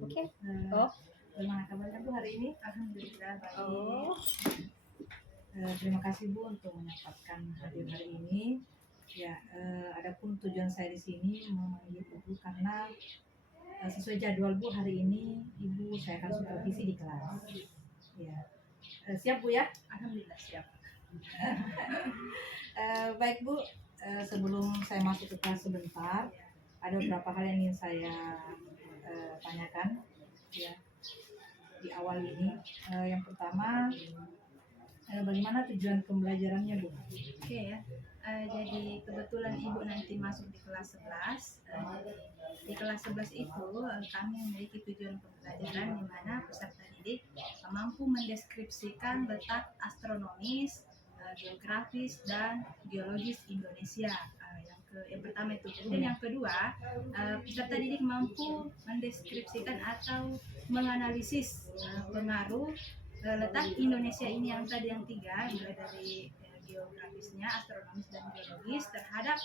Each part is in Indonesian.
Oke. Oh, gimana kabarnya Bu hari ini? Alhamdulillah baik. Oh, terima kasih Bu untuk menyempatkan hadir hari ini. Ya, adapun tujuan saya di sini memanggil Ibu karena sesuai jadwal Bu hari ini Ibu saya akan supervisi di kelas. Ya, siap Bu ya? Alhamdulillah siap. Baik Bu, sebelum saya masuk ke kelas sebentar, ada beberapa hal yang ingin saya tanyakan ya di awal ini. Yang pertama, bagaimana tujuan pembelajarannya Bu? Oke ya. Jadi kebetulan Ibu nanti masuk di kelas 11. Di kelas 11 itu kami memiliki tujuan pembelajaran di mana peserta didik mampu mendeskripsikan letak astronomis, geografis dan geologis Indonesia. Yang pertama itu. Kemudian yang kedua, peserta didik mampu mendeskripsikan atau menganalisis pengaruh letak Indonesia ini yang tadi yang tiga, mulai dari geografisnya, astronomis dan geologis terhadap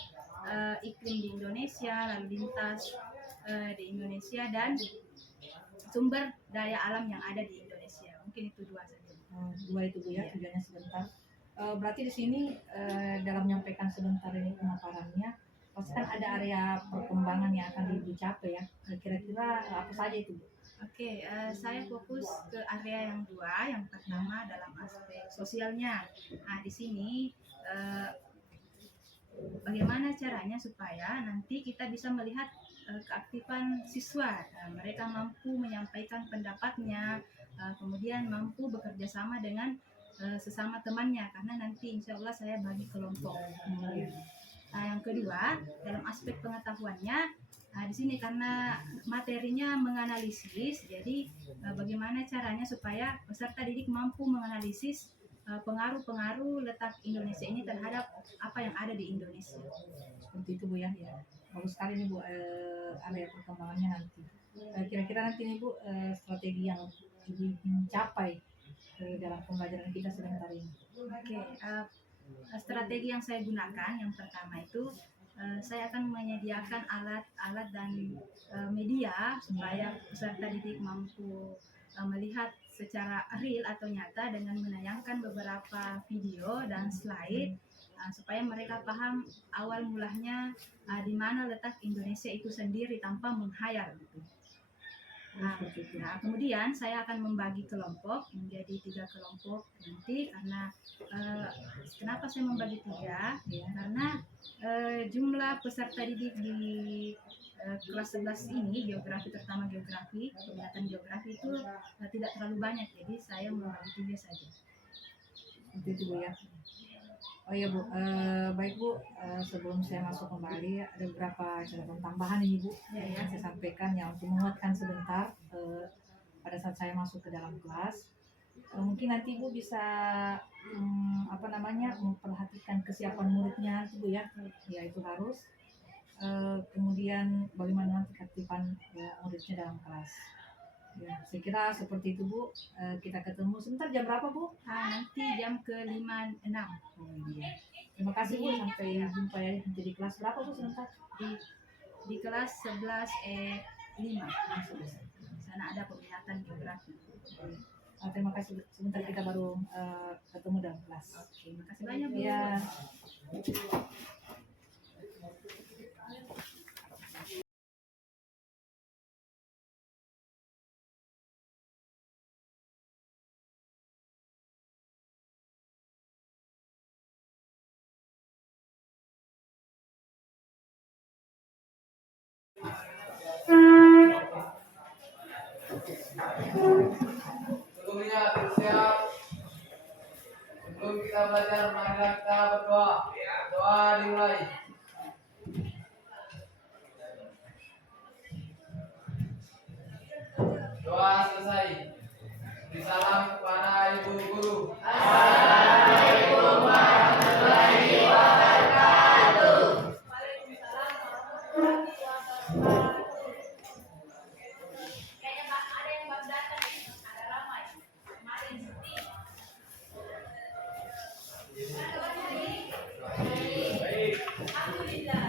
iklim di Indonesia, lalu lintas di Indonesia dan sumber daya alam yang ada di Indonesia. Mungkin itu dua saja. Dua itu Bu ya, tujuannya sebentar. Berarti di sini dalam menyampaikan sebentar ini pemaparannya, pasti kan ada area perkembangan yang akan dicapai ya. Kira-kira apa saja itu Bu? Oke, saya fokus ke area yang dua. Yang pertama dalam aspek sosialnya. Nah, di sini bagaimana caranya supaya nanti kita bisa melihat keaktifan siswa. Mereka mampu menyampaikan pendapatnya, kemudian mampu bekerja sama dengan sesama temannya, karena nanti insya Allah saya bagi kelompok. Nah, yang kedua dalam aspek pengetahuannya, di sini karena materinya menganalisis, jadi bagaimana caranya supaya peserta didik mampu menganalisis pengaruh-pengaruh letak Indonesia ini terhadap apa yang ada di Indonesia. Seperti itu Bu ya. Ya. Bagus sekali nih Bu, area perkembangannya nanti. Kira-kira nanti nih Bu, strategi yang ingin capai dalam pembelajaran kita sebentar ini. Oke, strategi yang saya gunakan yang pertama itu saya akan menyediakan alat-alat dan media supaya peserta didik mampu melihat secara real atau nyata dengan menayangkan beberapa video dan slide supaya mereka paham awal mulanya di mana letak Indonesia itu sendiri tanpa menghayal gitu. Nah, kemudian saya akan membagi kelompok menjadi 3 kelompok nanti, karena kenapa saya membagi 3? Ya, karena jumlah peserta didik di kelas 11 ini, geografi terutama geografi, kegiatan geografi itu tidak terlalu banyak, jadi saya membagi 3 saja. Seperti itu Bu ya. Oh iya Bu, baik Bu, sebelum saya masuk kembali ada beberapa catatan tambahan ini Bu yang saya sampaikan yang untuk menguatkan sebentar pada saat saya masuk ke dalam kelas. Mungkin nanti Bu bisa memperhatikan kesiapan muridnya itu Bu ya. Ya itu harus. Kemudian bagaimana nanti keaktifan muridnya dalam kelas. Ya, saya kira seperti itu Bu. Kita ketemu sebentar jam berapa Bu? Nanti jam ke-5-6. Iya. Terima kasih Bu, sampai jumpa ya. Jadi kelas berapa Bu sebentar? Di kelas 11E5. Di sana ada peminatan geografi. Terima kasih. Sebentar kita baru ketemu dalam kelas. Oke, makasih banyak Bu. Ya. Sebelum kita belajar, marilah kita berdoa. Doa dimulai. Doa selesai. Beri salam kepada Ibu Guru. Assalamualaikum warahmatullahi wabarakatuh. Waalaikumsalam warahmatullahi wabarakatuh. Kayaknya ada yang baru datang nih, ada ramai. Kemarin sepi. Baik. Alhamdulillah.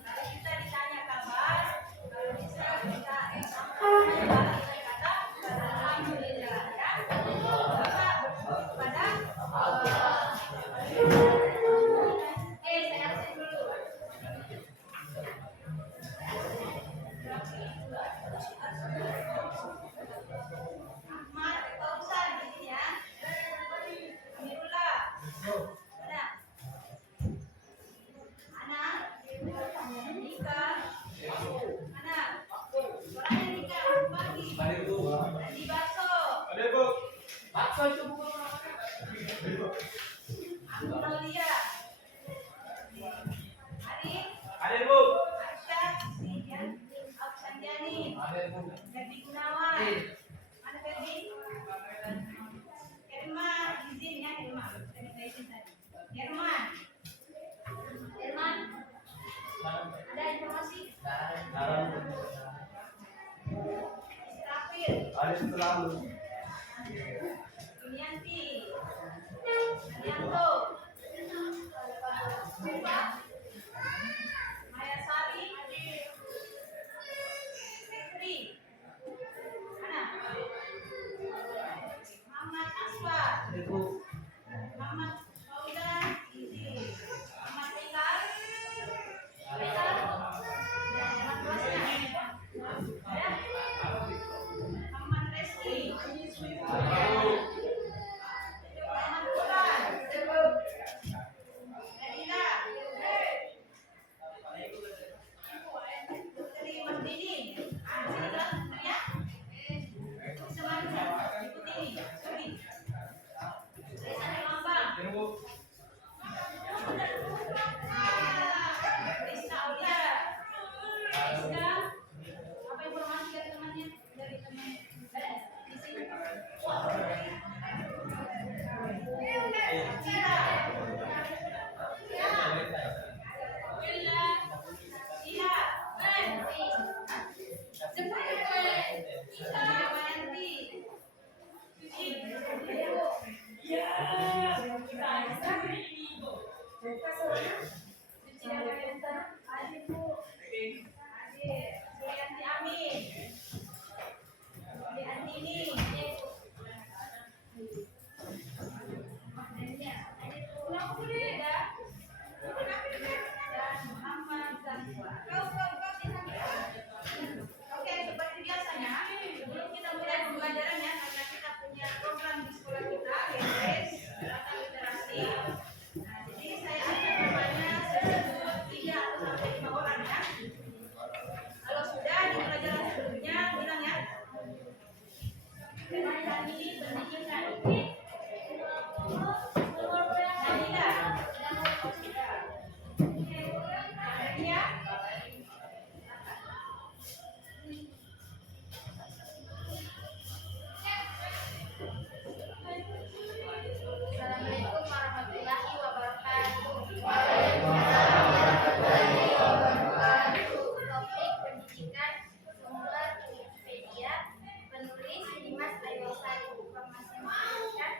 Kalau kita ditanya kabar, kalau bisa kita Aku Nolia. Arif. Hadir Bu. Aisyah. Aku Sanjani. Ferdi Gunawan. Mana Ferdi? Herman, izin ya Herman. Saya izin tadi. Herman. Herman. Ada informasi? Israfil. Hadir selalu. Inianti. Adianto. Siva. Maya Sari. Fitri. Mana? Muhammad Aswar. Hadir Bu. Muhammad Fauzan. Izin. Muhammad Rizal. Rizal. Dan Muhammad Rosna. Ya. Muhammad Reski. Muhammad Bulan. Nadila. Putri Mardini. Sini kelas Putri ya. Semuanya ikuti ini. Sorry. Reza Herlambang. Hadir Bu. Rizka Aulia. Rizka. Apa informasi dari temannya? Dari teman. Di sini. Cira. Willa. Sia. Mayanti. Sulianti Amin. Di Andini. Beda. Dan Muhammad Zahwa. Oke, seperti biasanya, sebelum kita mulai pembelajarannya, karena kita punya program di sekolah kita, GTS, Gerakan Literasi. Nah, jadi saya akan bertanya sekitar 3 atau sampai 5 orang ya. Kalau sudah di pelajaran sebelumnya, bilang ya. Tema kali ini pendidikan. Nadila. Ya. Assalamualaikum warahmatullahi wabarakatuh. Topik pendidikan, sumber Wikipedia, penulis Dimas Ayosari, informasi pendidikan,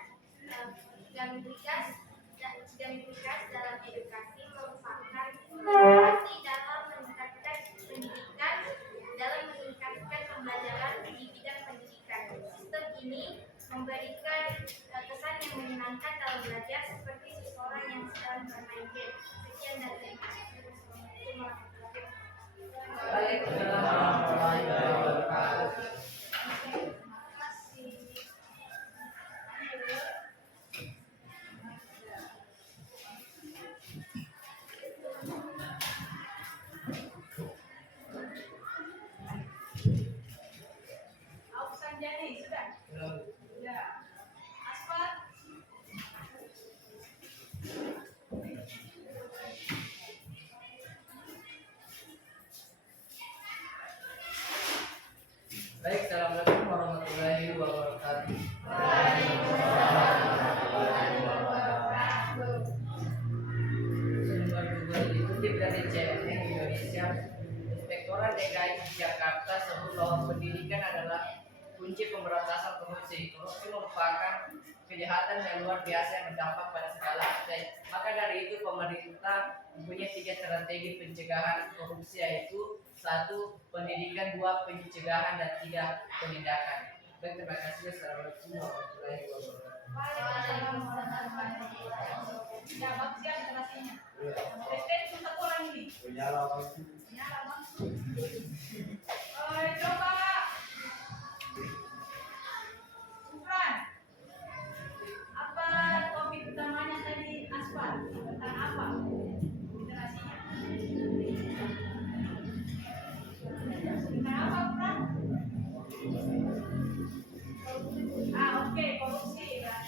Gambikas dalam edukasi merupakan inovasi dalam meningkatkan pendidikan, dalam meningkatkan pembelajaran di bidang pendidikan. Sistem ini memberikan kesan yang menyenangkan dalam belajar seperti seseorang yang sedang bermain game. Sekian dan terima kasih. Assalamualaikum warahmatullahi wabarakatuh. Terima kasih. Aku Sanjani, sudah? Ya. Asfar. Baik, assalamualaikum warahmatullahi wabarakatuh. Sumber Google dikutip dari CNN Indonesia, Inspektorat DKI Jakarta sebut bahwa pendidikan adalah kunci pemberantasan korupsi. Korupsi merupakan kejahatan yang luar biasa yang berdampak pada segala aspek. Maka dari itu pemerintah mempunyai 3 strategi pencegahan korupsi, yaitu 1. Pendidikan, 2. Pencegahan, dan 3. Penindakan. Baik, terima kasih. Assalamualaikum warahmatullahi wabarakatuh. Waalaikumsalam warahmatullahi wabarakatuh. Ya, bagus ya literasinya. Presiden susah orang ini. Nyala langsung. Coba. Ufran. Apa topik utamanya tadi Asfar? Tentang apa literasinya? Tentang apa Ufran? Oke, korupsi. Nah,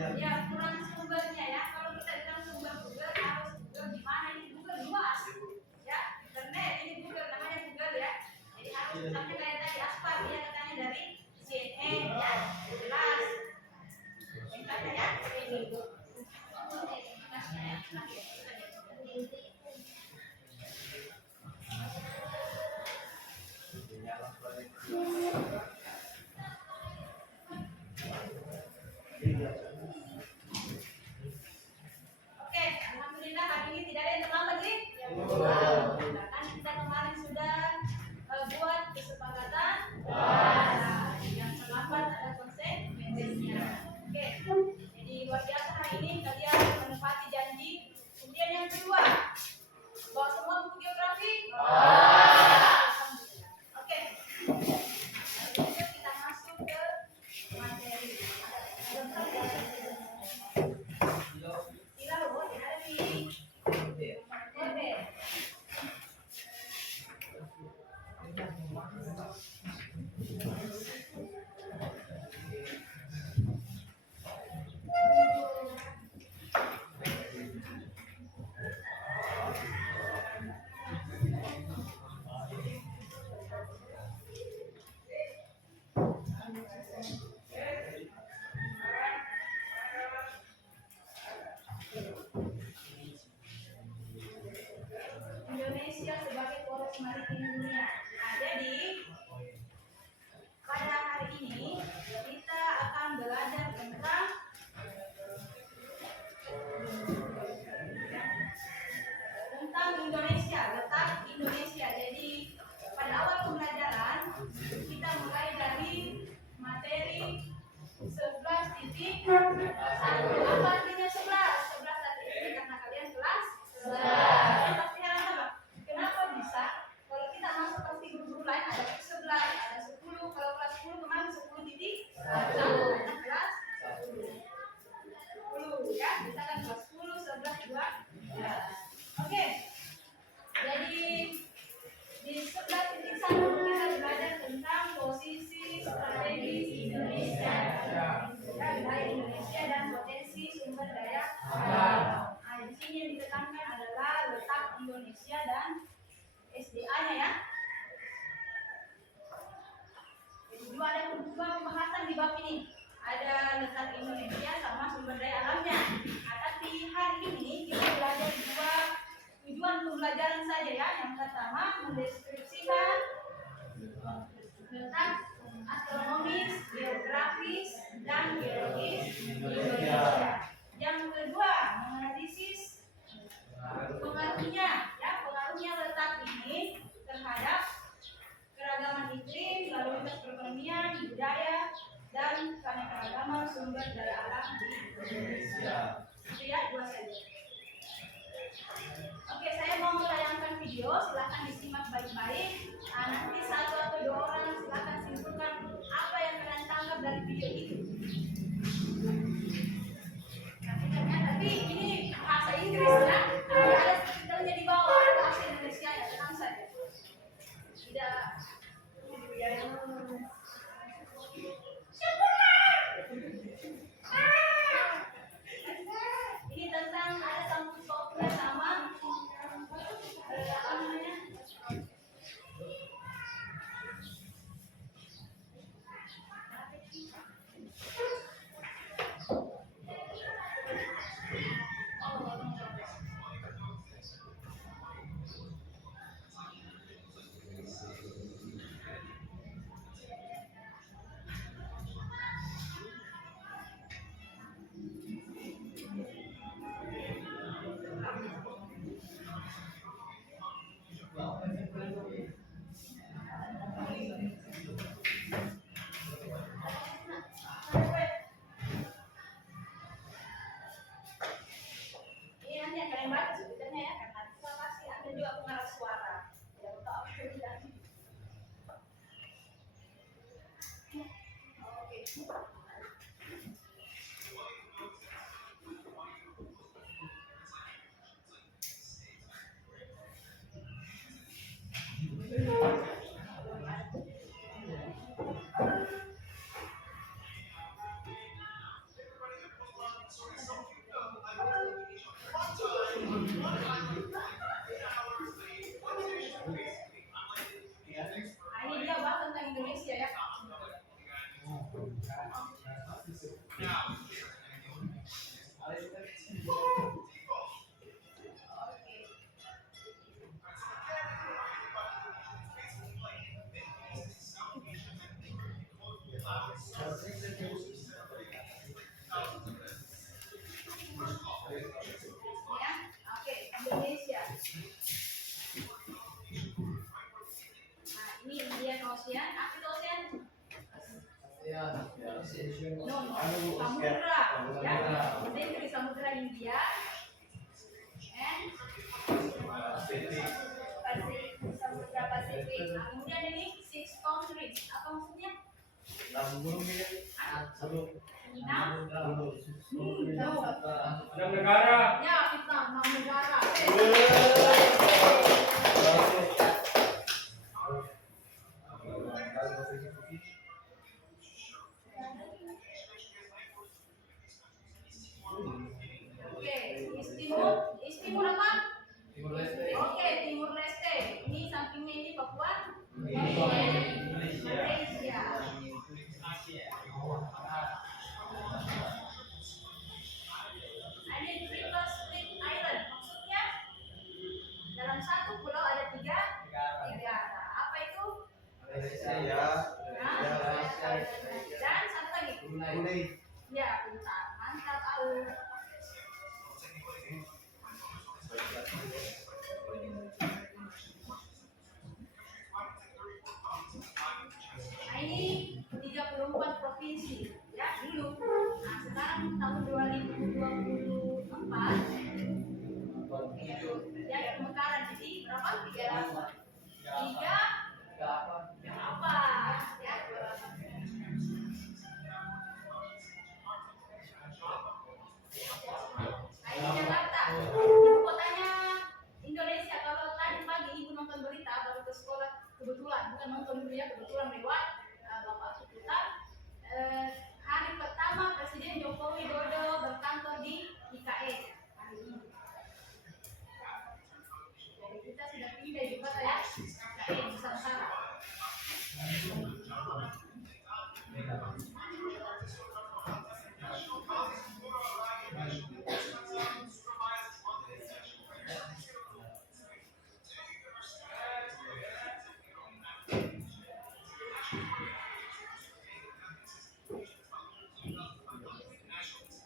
Ya kurang sumbernya ya. Kalau kita bilang sumber Google harus Google gimana, ini Google luas ya, internet ini Google, namanya Google ya. Jadi harus sampai kayak tadi Aspar dia katanya dari CNN ya, jelas yang kata ya ini. Oke, alhamdulillah hari ini tidak ada yang terlambat nih. Kan kita kemarin sudah buat kesepakatan. Yang terlambat ada konsekuensinya. Oke, jadi luar biasa hari ini kalian menepati janji. Kemudian yang kedua, bawa semua buku geografi. Oke, lalu kita masuk ke materi. Tidak loh, tidak ada di kode. Indonesia sebagai poros maritim dunia. Nah, jadi pada hari ini kita akan belajar tentang Indonesia, letak Indonesia. Jadi pada awal pembelajaran kita mulai dari materi 11.1. Apa artinya 11? 11 artinya karena kalian kelas 11. Pasti heran sama. Kenapa bisa? Kalau kita masuk pasti guru-guru lain ada 11, ada 10. Kalau kelas 10 kemarin 10 titik. Kita kelas 10 ya. Kita kan kelas 10, 11, 2. Oke. Jadi di 11.1 kita belajar tentang posisi strategis Indonesia. Wilayah Indonesia dan potensi sumber daya alam. Nah, di sini yang ditekankan adalah letak Indonesia dan SDA-nya ya. Jadi ada dua pembahasan di bab ini. Ada letak Indonesia sama sumber daya alamnya. Nah, tapi hari ini kita belajar dua tujuan pembelajaran saja ya. Yang pertama mendeskripsikan letak astronomis, geografis, dan geologis Indonesia. Yang kedua menganalisis pengaruhnya letak ini terhadap keragaman iklim, lalu lintas perekonomian, budaya, dan keanekaragaman sumber daya alam di Indonesia. Itu ya, dua saja. Oke, saya mau menayangkan video, silahkan disimak baik-baik. Nah, nanti satu atau dua orang silahkan simpulkan apa yang kalian tangkap dari video itu. Tapi ini bahasa Inggris ya, ada subtitlenya di bawah, ada bahasa Indonesia ya, tenang saja. Tidak ini tentang ada sampul sopnya sama apa namanya? Ini nanti yang kalian baca subtitlenya ya, karena kita pasti ada juga pengarah suara. Tidak tahu apa yang bilang. Oke. Ya, oke, Indonesia. Nah, ini Indian Ocean, Arctic Ocean. No, samudra. Ya, kita dari samudra India. And Pasifik, samudra Pasifik. Nah, kemudian ini six countries. Apa maksudnya? Enam. No. negara. Ya, kita 6 negara. Oke, East Timur apa? Oke, Timur Leste. Ini sampingnya ini Papua. Malaysia. Ini Triple Split Island. Maksudnya dalam satu pulau ada tiga negara. Apa itu? Nah, dan satu lagi. Ya, bentar. Mantap tahu. Nah, ini 34 provinsi ya dulu. Nah, sekarang tahun 2024 ya pemekaran jadi berapa? 3 apa ya? Nah, ini Jakarta, ibu kotanya Indonesia. Kalau tadi pagi ibu nonton berita baru ke sekolah, kebetulan bukan nonton dulu ya, kebetulan lewat Bapak seputar hari pertama Presiden Joko Widodo berkantor di IKN hari ini. Jadi kita sudah pindah juga ya IKN Nusantara.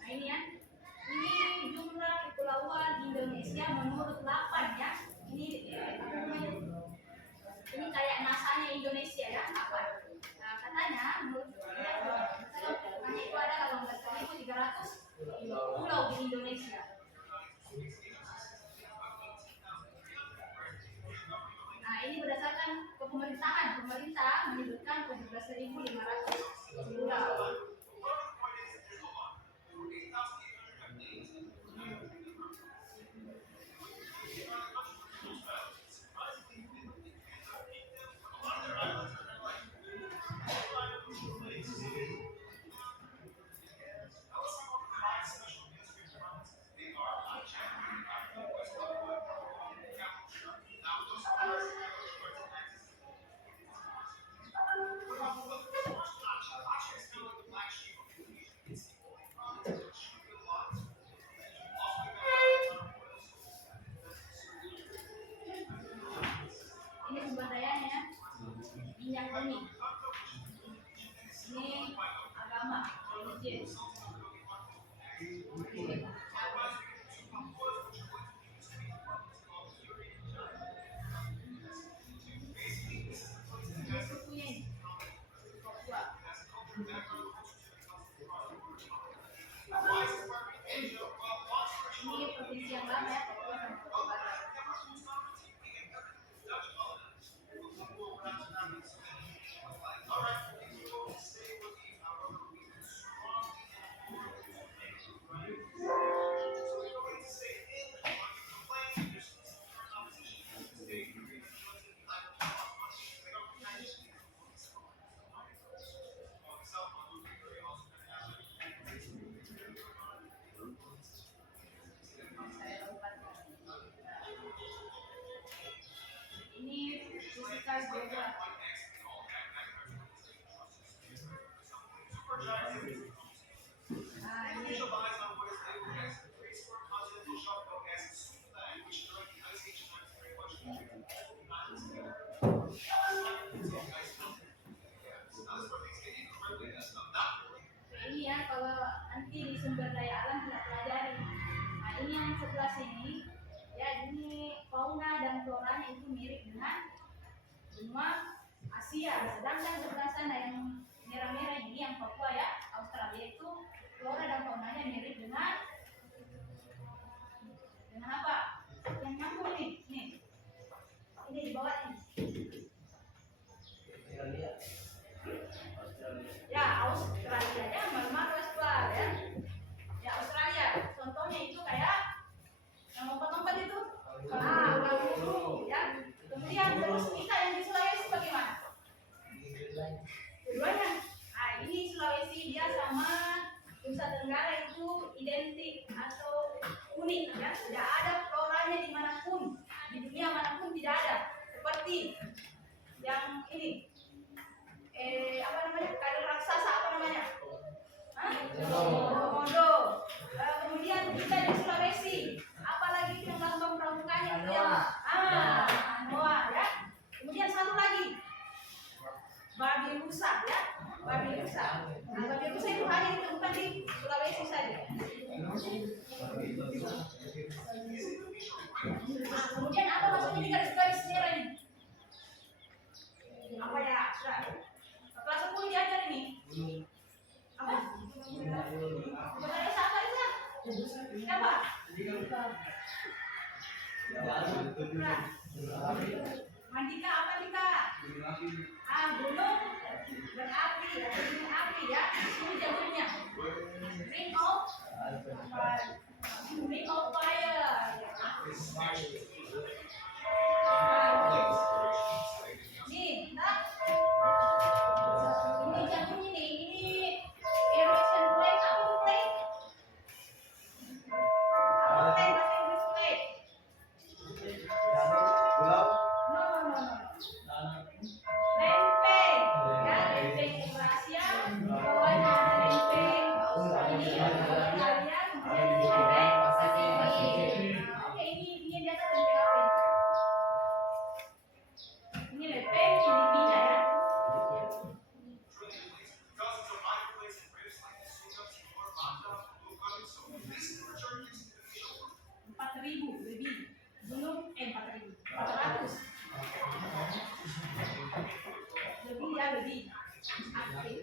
Nah ini ya, ini jumlah kepulauan di Indonesia menurut 8 ya. Ini apa namanya? Ini kayak NASA-nya Indonesia ya, apa? Nah, katanya menurut katanya itu ada 18.300 pulau di Indonesia. Nah ini berdasarkan kepemerintahan, pemerintah menyebutkan 17.500 pulau. Ini sumber dayanya, minyak bumi. Ini agama, religion. Ini sukunya ini, Papua. Ini provinsi yang lama ya, Papua sama Papua Barat. Ini physical geography. Nah, ini sumber daya alam kita pelajari. Nah ini yang sebelah sini, ya ini fauna dan floranya itu mirip dengan benua Asia. Sedangkan sebelah sana yang merah-merah ini yang Papua ya, Australia itu flora dan faunanya mirip dengan apa? Yang nyambung nih. Ini di bawah ini. Ya Australia ya, malu-malu Australia. Ya Australia, contohnya itu kayak yang lompat-lompat itu. Kanguru ya. Kemudian terus kita yang di Sulawesi bagaimana? Keduanya. Nah ini Sulawesi dia sama Nusa Tenggara itu identik atau unik ya. Tidak ada floranya dimanapun, di dunia manapun tidak ada. Seperti yang ini. Apa namanya? Kali raksasa apa namanya? Komodo. Kemudian kita di Sulawesi, apalagi yang lambang pramukanya itu yang Anoa ya. Kemudian satu lagi, babi rusa ya, babi rusa. Nah, babi rusa itu hanya ditemukan di Sulawesi saja. Kemudian apa maksudnya di garis-garis merah ini? Apa ya? Sudah. Kelas 10 diajar ini. Apa? Saudara siapa Isa? Siapa? Mandika apa Dika? Gunung berapi, gunung api ya. Ini jalurnya. Ring of fire. Nih, nah. Ini jalur ini erosion plate, apa itu plate? Apa plate bahasa Inggris plate? No. Lempeng, ya lempeng Eurasia, bawahnya ada lempeng ini Australia, kemudian ini lempeng Pasifik. Oke, ini di atas lempeng apa ini? Ini lempeng Filipina ya. 4.000 lebih, belum 4.000, 400 lebih ya lebih aktif.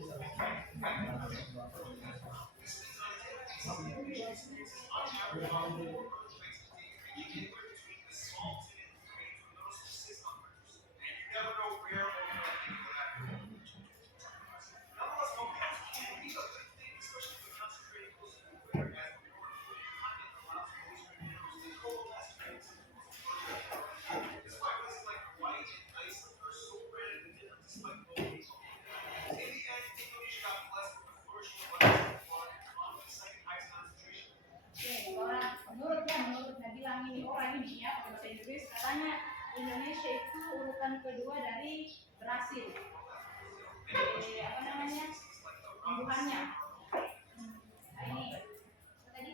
Menurut bilang ini orang ini ya pakai bahasa Inggris katanya Indonesia itu urutan kedua dari Brasil. Apa namanya? Tumbuhannya. Nah, ini tadi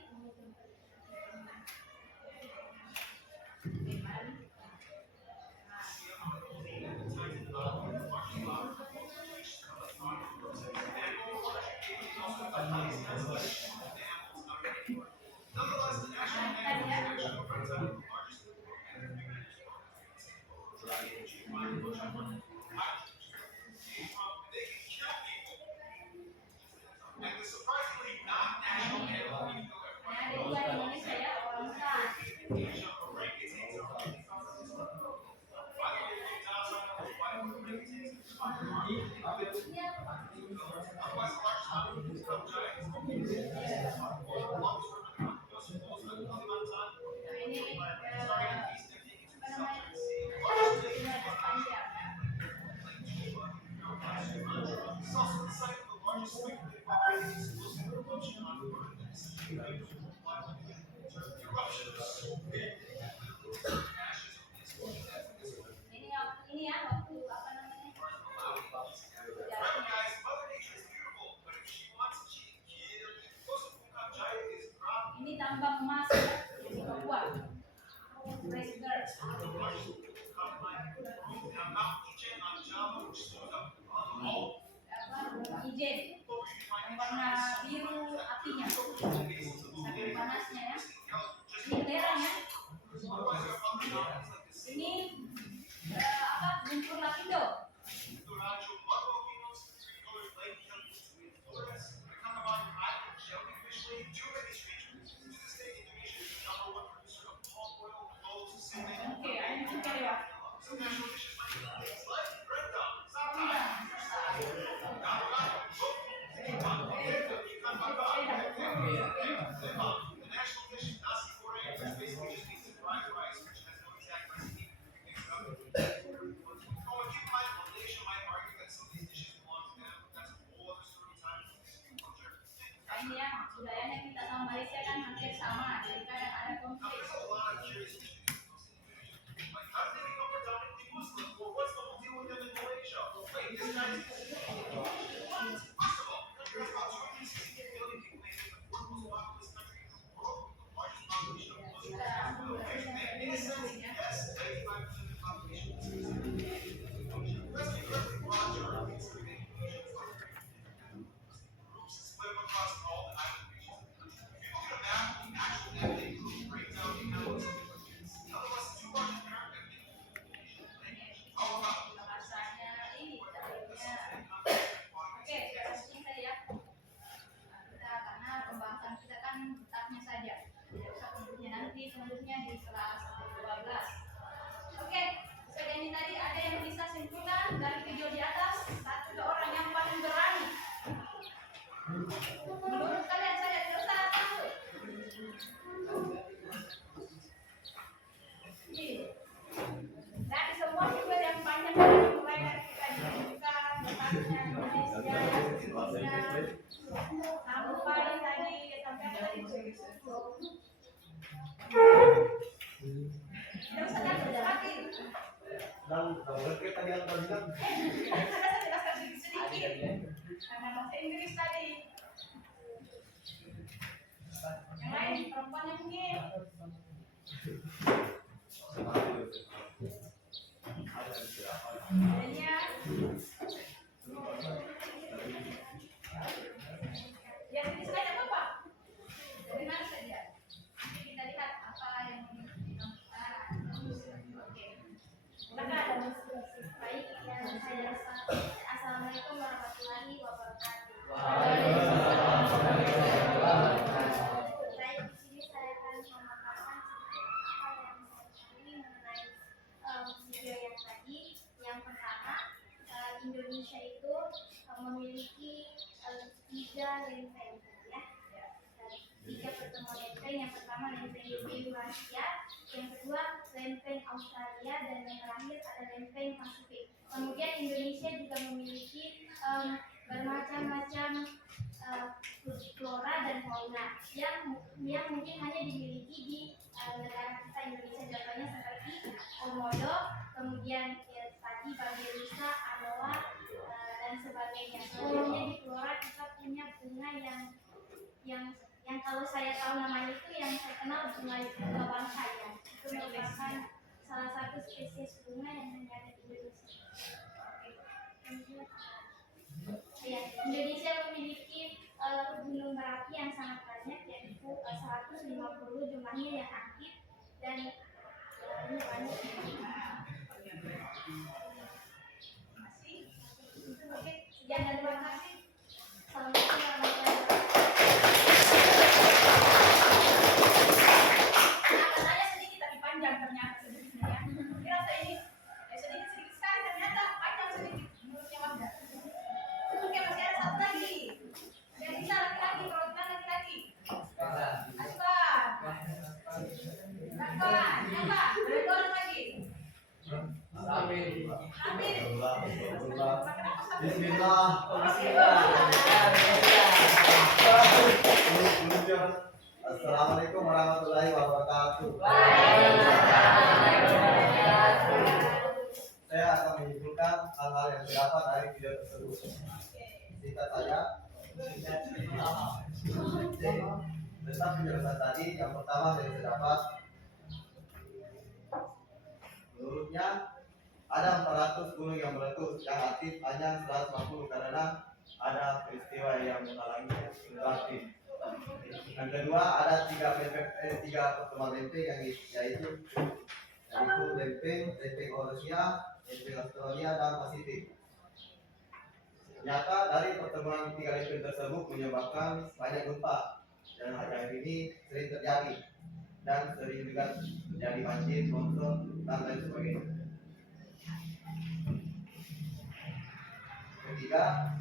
Indonesia ya orang hutan. Ini ya waktu apa namanya? Ini tambang emas di Papua. Research. Ijen yang warna biru apinya. Nah, ini ya budayanya kita sama Malaysia kan hampir sama, jadi kadang ada konflik. Bahasanya ini caranya. Oke, sekarang kita ya. Kita karena pembahasan kita kan tetapnya saja. Tidak usah penduduknya nanti, penduduknya di kelas 12. Oke, sekian tadi ada yang bisa simpulkan dari video di atas? Satu dua orang yang paling berani. Menurut kalian saya tidak usah takut. Dari semua video yang panjang tadi, mulai dari kita dibuka, letaknya Indonesia, sampai tadi sampai tadi. Tidak usah takut lagi. Saya jelaskan sedikit. Karena bahasa Inggris tadi. Yang lain perempuannya mungkin. Adanya. Ya, ini saja apa? Dari mana saja? Nanti kita lihat apa yang oke. Silakan. Baik, yang saya rasa. Assalamualaikum warahmatullahi wabarakatuh. Baik, di sini saya akan memaparkan apa yang saya ketahui mengenai video yang tadi. Yang pertama, Indonesia itu memiliki 3 lempeng, ya. 3 pertemuan lempeng. Yang pertama lempeng Eurasia, yang kedua lempeng Australia, dan yang terakhir ada lempeng Pasifik. Kemudian Indonesia juga memiliki bermacam-macam flora dan fauna yang mungkin hanya dimiliki di negara kita Indonesia. Contohnya seperti komodo, kemudian tadi babirusa, anoa, dan sebagainya. Kemudian di flora kita punya bunga yang kalau saya tahu namanya itu yang saya kenal bunga bangsa, ya. Itu merupakan salah satu spesies bunga yang hanya ada di Indonesia. Ya, Indonesia memiliki gunung berapi yang sangat banyak, yaitu 150 jumlahnya yang aktif, dan ini banyak. Oke, sekian dan terima kasih. Assalamualaikum warahmatullahi wabarakatuh. Kata saya sedikit tapi panjang ternyata sedikitnya, ya. Kira saya ini sedikit sekali, ternyata panjang sedikit. Menurutnya Wahda. Oke, masih ada satu lagi. Ada yang bisa laki-laki, perwakilan laki-laki. Asbar. Rakwan. Siapa? Ada 2 orang lagi. Amin. Bismillah. Assalamualaikum warahmatullahi wabarakatuh. Saya akan menyimpulkan hal-hal yang terdapat dari video tersebut. Singkat saja. Tentang penjelasan tadi, yang pertama dari terdapat, menurutnya ada 400 gunung yang meletus, yang aktif hanya 150 karena ada peristiwa yang menghalangi aktif. Yang kedua, ada 3 pertemuan lempeng yaitu lempeng Eurasia, lempeng Australia, dan Pasifik. Ternyata dari pertemuan 3 lempeng tersebut menyebabkan banyak gempa, dan akhir ini sering terjadi, dan sering juga terjadi banjir, longsor, dan lain sebagainya. ketiga,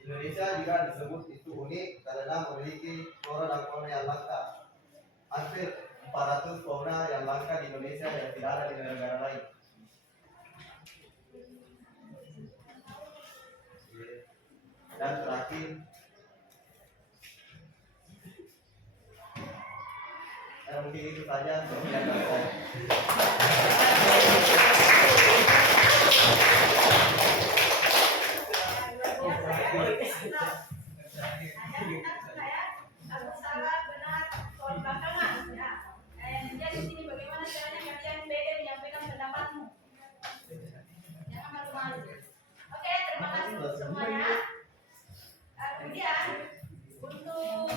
Indonesia juga disebut itu unik karena memiliki flora dan fauna yang langka. Hampir 400 fauna yang langka di Indonesia yang tidak ada di negara lain. Dan terakhir, mungkin itu saja. Aku salah benar soal belakangan ya. Jadi sini bagaimana caranya kalian pede menyampaikan pendapatmu. Jangan malu-malu. Oke, terima kasih untuk semuanya. Kemudian untuk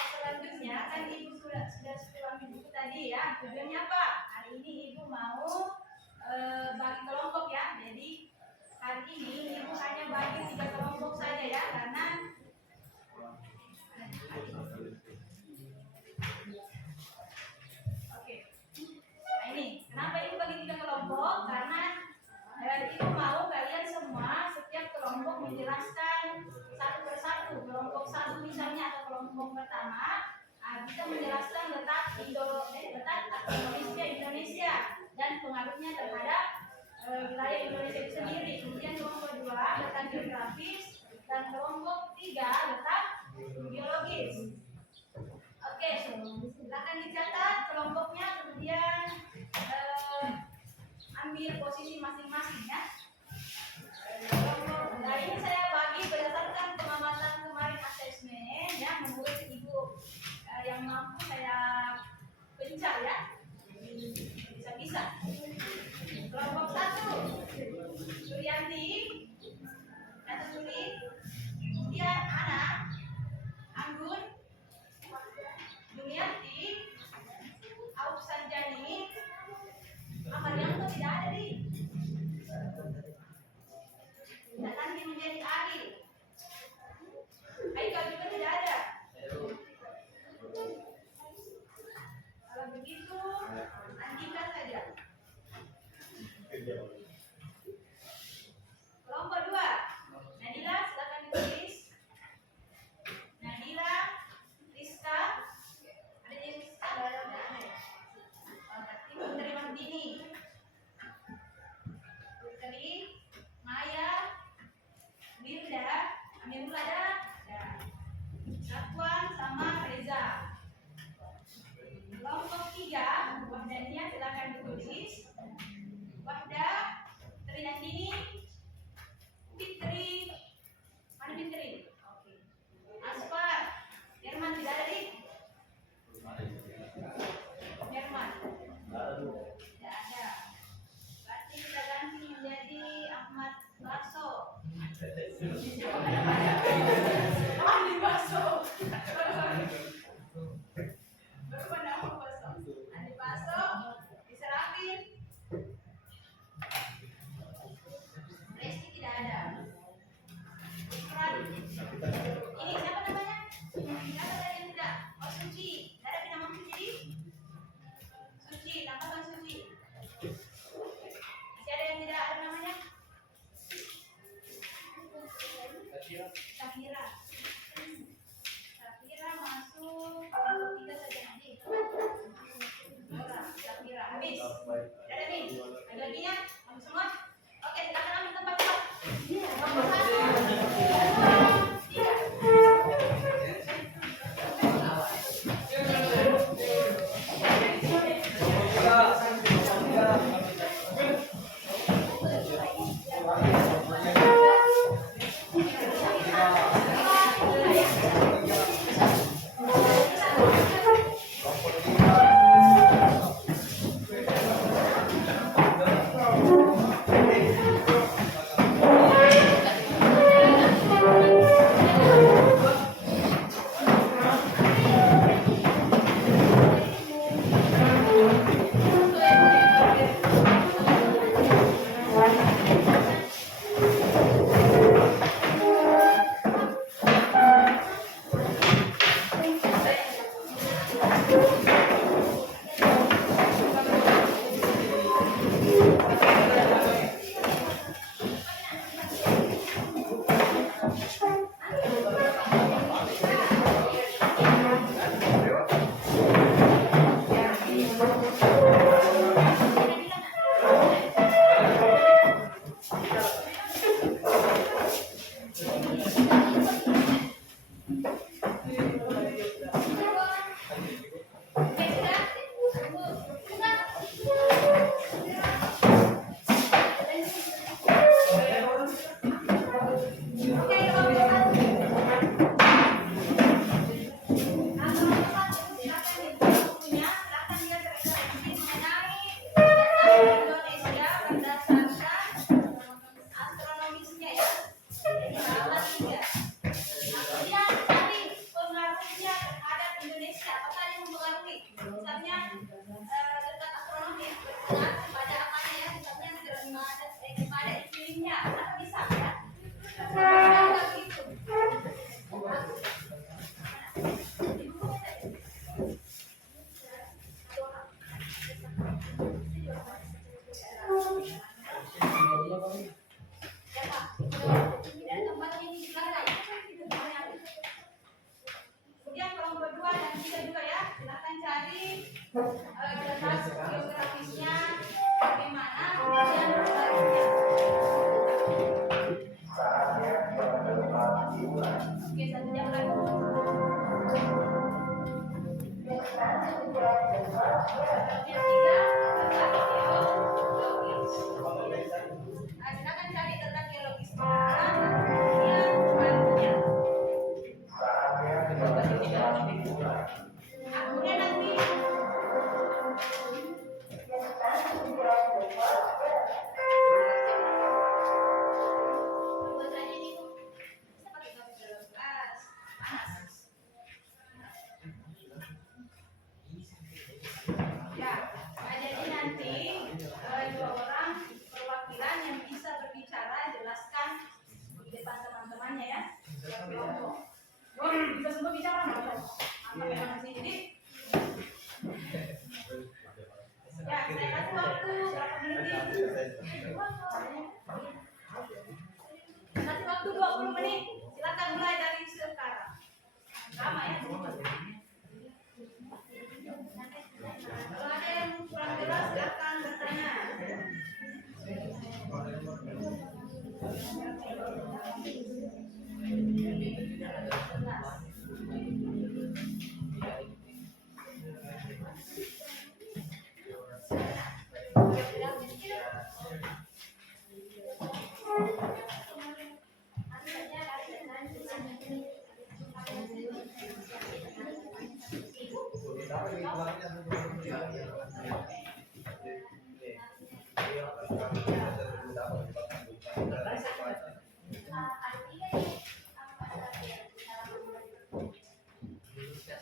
selanjutnya kan ibu sudah ambil buku tadi ya. Tujuannya apa? Hari ini ibu mau bagi kelompok ya. Jadi hari ini ibu hanya bagi 3 kelompok saja ya, karena oke. Nah, ini kenapa ibu bagi 3 kelompok? Karena ibu mau kalian semua setiap kelompok menjelaskan satu persatu. Kelompok satu misalnya atau kelompok pertama bisa menjelaskan letak Indonesia dan pengaruhnya terhadap wilayah Indonesia itu sendiri. Kemudian kelompok 2 letak geografis dan kelompok 3 letak biologis. Oke, silakan dicatat kelompoknya, kemudian ambil posisi masing-masing ya. Nah, ini saya bagi berdasarkan pengamatan kemarin asesmen ya, menurut ibu yang mampu saya pencar ya. Bisa-bisa. Kelompok 1 Suryanti, kemudian Ana, Anggun, Jumiati, Auf Sanjani, Amarianto tidak ada di. Dan nanti menjadi Ari. Haikal juga tidak ada. Kalau begitu, Andika saja. Kelompok 2 Nadila, silakan ditulis. Nadila, Rizka, ada yang Rizka, berarti Putri Mardini, Putri, Maya, Mirda, Amirul ada, Satuan sama Reza. Kelompok 3 Wahdania, silakan ditulis. Wahda, Triandini, Fitri, mana Fitri? Oke. Asfar, Herman tidak ada di? Herman tidak ada. Berarti kita ganti menjadi Ahmad Baso. Ahli Baso. Berapa nama Baso? Ahli Baso, Israfil. Resti tidak ada. Ikrar. Ini siapa namanya? Siapa tadi yang tidak? Oh, Suci. Tidak ada nama Suci? Suci, tambahkan Suci. Masih ada yang tidak ada namanya? Safira. Safira masuk kelompok 3 saja nanti. Safira habis. Tidak ada Min? Ada laginya? Habis semua? Oke, silakan ambil tempat. Nomor 1, 2, 3.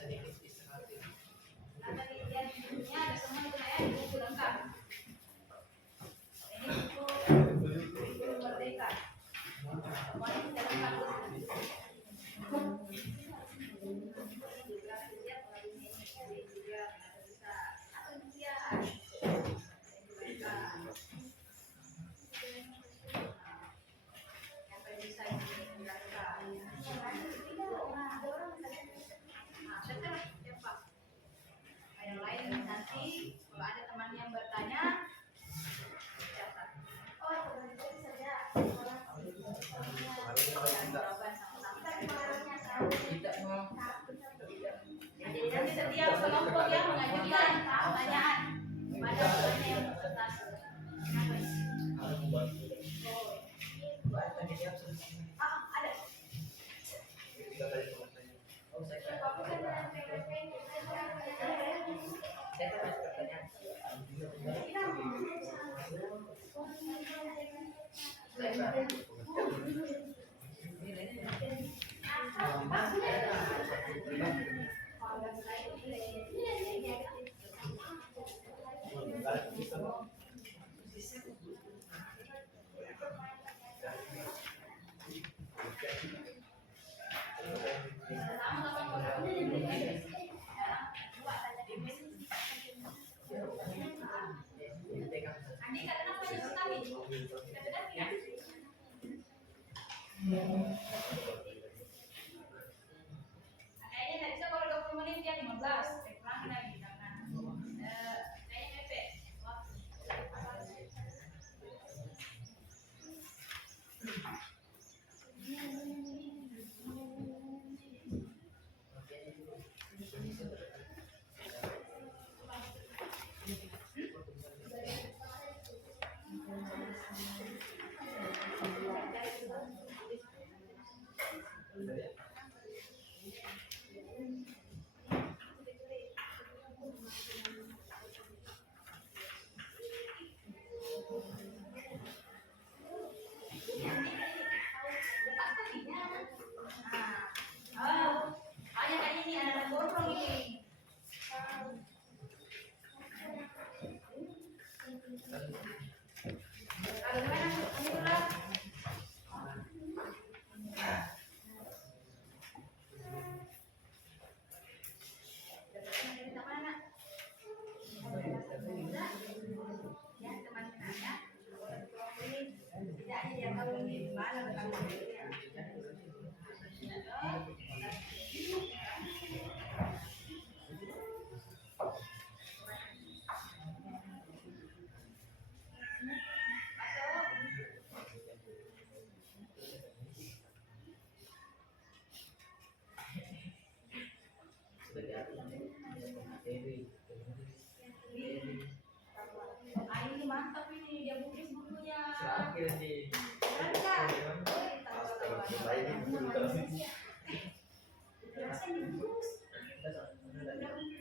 sedikit istirahat. Penelitian bukunya ada semua itu ya, di buku lengkap. Ini buku Kurikulum Merdeka. Semuanya sudah lengkap. Yang lain nanti kalau ada teman yang bertanya, catat. Jawaban sama-sama. Tidak mau. Jadi nanti setiap kelompok yang mengajukan pertanyaan pada bulannya yang presentasi. Ada. Oh, saya terus pertanyaan. Andi karena banyak sekali. Benar ya? Kayaknya tadi saya kalau 20 menit dia 15. Saya kurangin lagi karena kayaknya mepet. Banyak ini anak-anak gondrong ini. Kalau gimana? Ini berat. Dari mana? Ya, teman-teman ya. Ini tidak aja dia tahu ini di mana letaknya. Ini mantap ini dia bukis bukunya. Keren nggak? Berasa ini bagus. Udah berasa ya.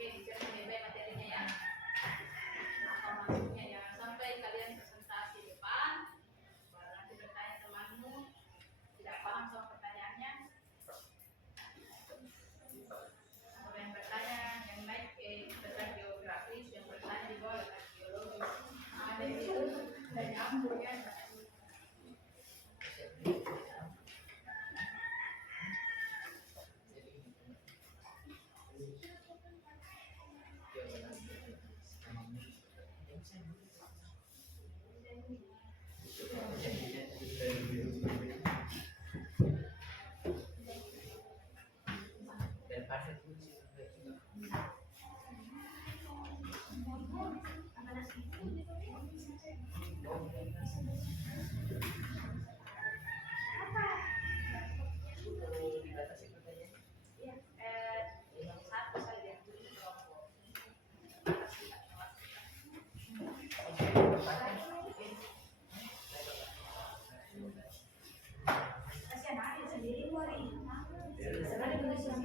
Oke, dicerna baik materinya ya. Apa maksudnya? Jangan sampai kalian presentasi depan, baru nanti bertanya temanmu tidak paham sama pertanyaannya. Kalau yang bertanya yang naik tentang geografis, yang bertanya di bawah tentang geologi. Ada itu dan nyambung ya. Satu saja yang tulis kelompok. Kasihan ada sendiri Mori. Sekali tulis yang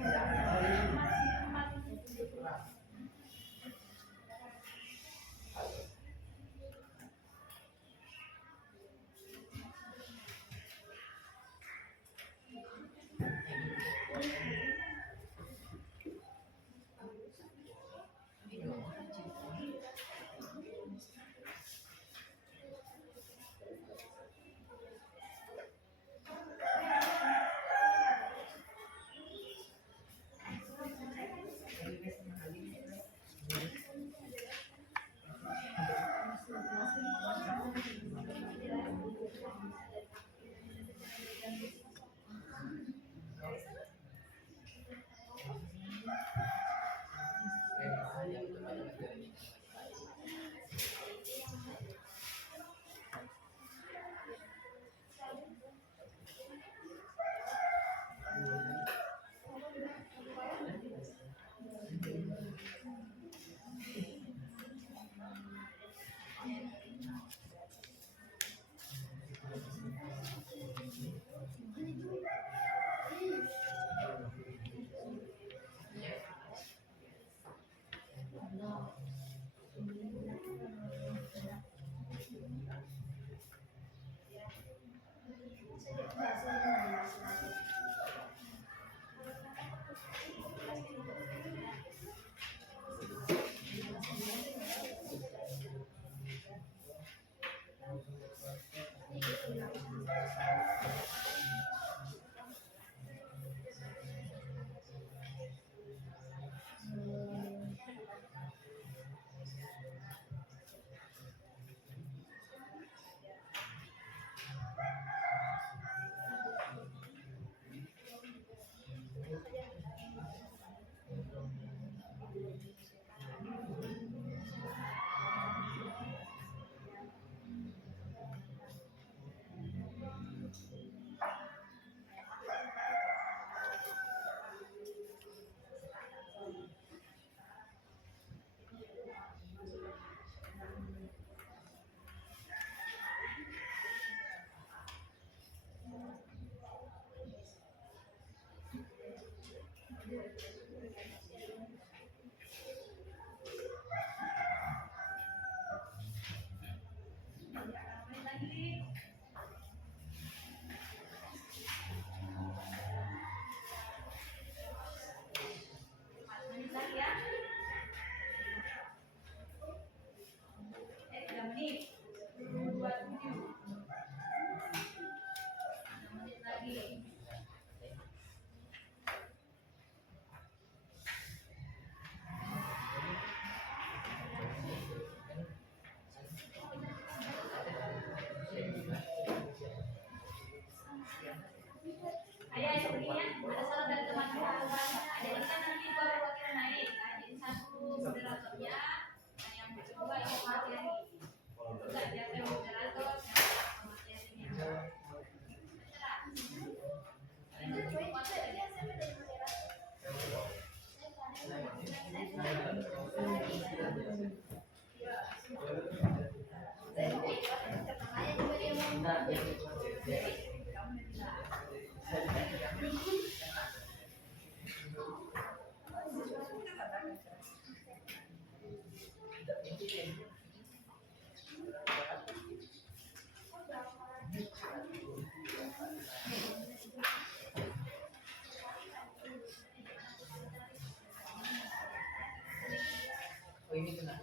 Oh ini kena.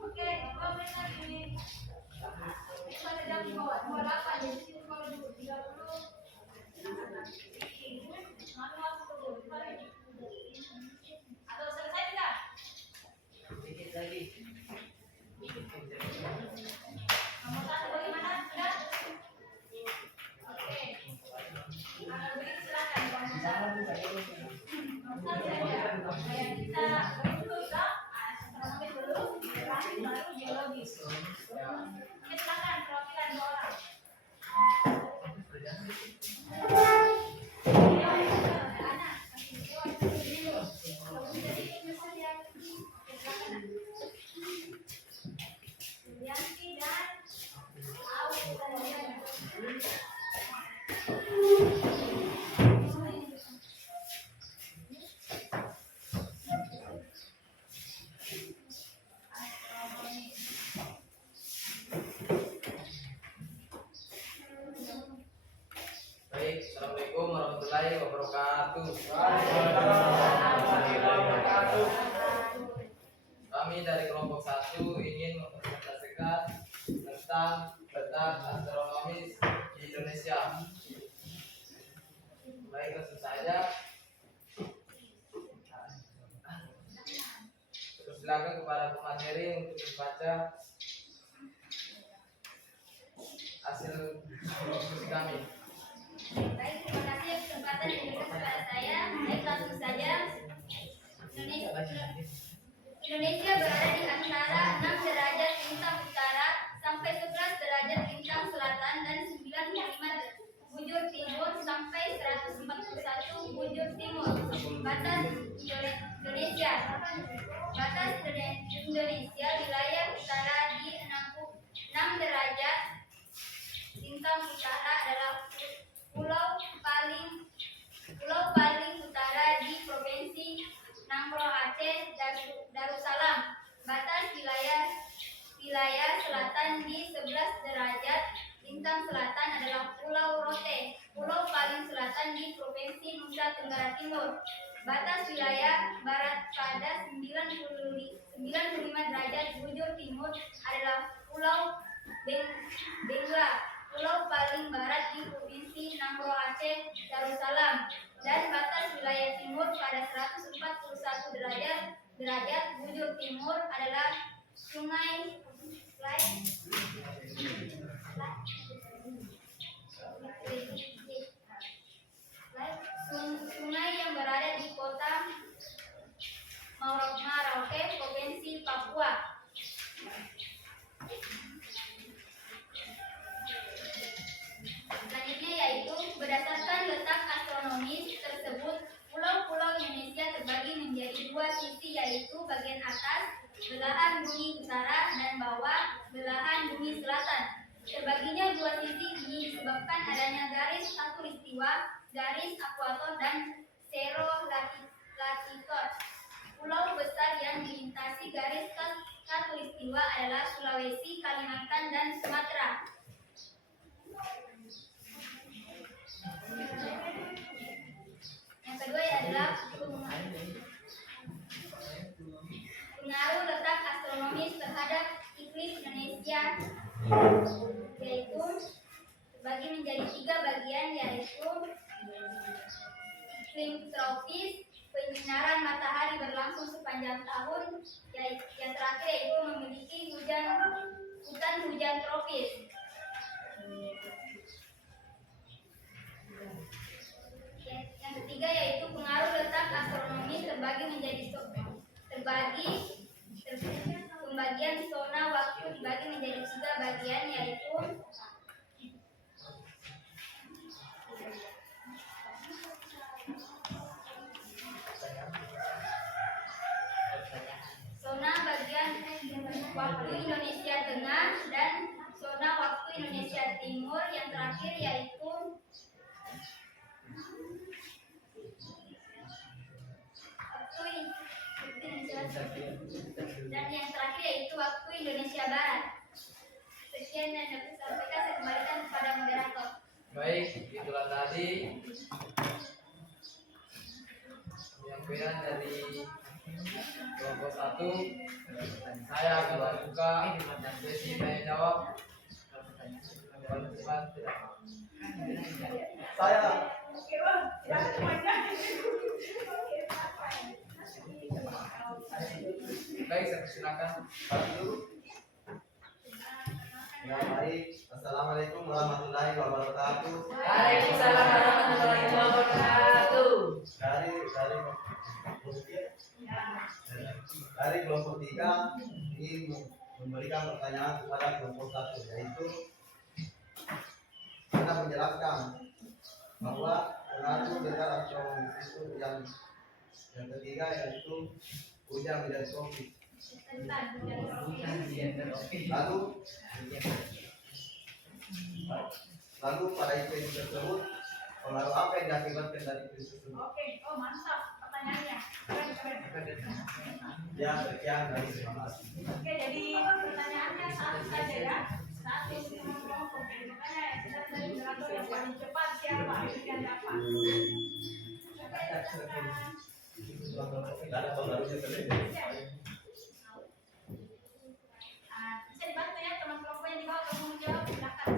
Oke, 2 menit lagi. Ini pada jam 28, jadi sini kalau dulu 30. Atau selesai tidak? Sedikit lagi. Nomor 1 bagaimana? Sudah? Oke. Kalau begitu silakan Bang Musa. Nomor 1 saja. Kayak kita dulu ya. Astronomi dulu, baru geologis. Oke, silakan perwakilan 2 orang. Yanti dan Baik, assalamualaikum warahmatullahi wabarakatuh. Kami dari kelompok 1 ingin mempresentasikan tentang letak astronomis di Indonesia. Baik, langsung saja. Terus silakan kepada pemateri untuk membaca hasil diskusi kami. Baik, terima kasih kesempatan yang diberikan kepada saya. Baik, langsung saja. Indonesia berada di antara 6 derajat lintang utara sampai 11 derajat lintang selatan dan 95 bujur timur sampai 141 bujur timur. Batas Indonesia. Batas Indonesia wilayah utara di 6 derajat lintang utara adalah pulau paling utara di Provinsi Nanggroe Aceh, Darussalam. Batas wilayah selatan di 11 derajat lintang selatan adalah Pulau Rote, pulau paling selatan di Provinsi Nusa Tenggara Timur. Batas wilayah barat pada 95 derajat bujur timur adalah Pulau Bengla, pulau paling barat di Provinsi Nanggroe Aceh, Darussalam. Dan batas wilayah timur pada 141 derajat bujur timur adalah Sungai yang berada di kota Merauke, Provinsi Papua. Selanjutnya yaitu berdasarkan letak astronomis tersebut, pulau-pulau Indonesia terbagi menjadi 2 sisi, yaitu bagian atas belahan bumi utara dan bawah belahan bumi selatan. Terbaginya 2 sisi ini disebabkan adanya garis khatulistiwa, garis ekuator dan serolatitud. Pulau besar yang melintasi garis khatulistiwa adalah Sulawesi, Kalimantan, dan Sumatera. Yang kedua adalah pengaruh letak astronomis terhadap iklim Indonesia, yaitu terbagi menjadi 3 bagian, yaitu iklim tropis, penyinaran matahari berlangsung sepanjang tahun, yang terakhir yaitu memiliki hutan hujan tropis. pembagian zona waktu dibagi menjadi 3 bagian, yaitu zona bagian waktu Indonesia Tengah dan zona waktu Indonesia Timur. Yang terakhir yaitu waktu Indonesia Barat. Sekian yang dapat saya sampaikan, saya kembalikan kepada moderator. Baik, itulah tadi penyampaian dari kelompok 1. Saya akan membuka sesi tanya jawab. Saya Baik, saya silakan. ya baik. Assalamualaikum warahmatullahi wabarakatuh. Waalaikumsalam warahmatullahi wabarakatuh. Dari kelompok 3 ini memberikan pertanyaan kepada kelompok 1, yaitu kita menjelaskan bahwa pengaruh legal atau itu yang ketiga yaitu hujan dan tropis. Lalu pada event tersebut pengaruh apa yang diakibatkan dari event tersebut? Oke, oh mantap pertanyaannya. Keren. Ya, sekian dari terima kasih. Oke, jadi pertanyaannya satu saja ya. Satu kelompok. Makanya kita dari moderator yang paling cepat siapa? Yang dapat. Ada pengaruhnya terlebih. Bisa dibantu ya teman kelompok yang di bawah kalau mau jawab silakan.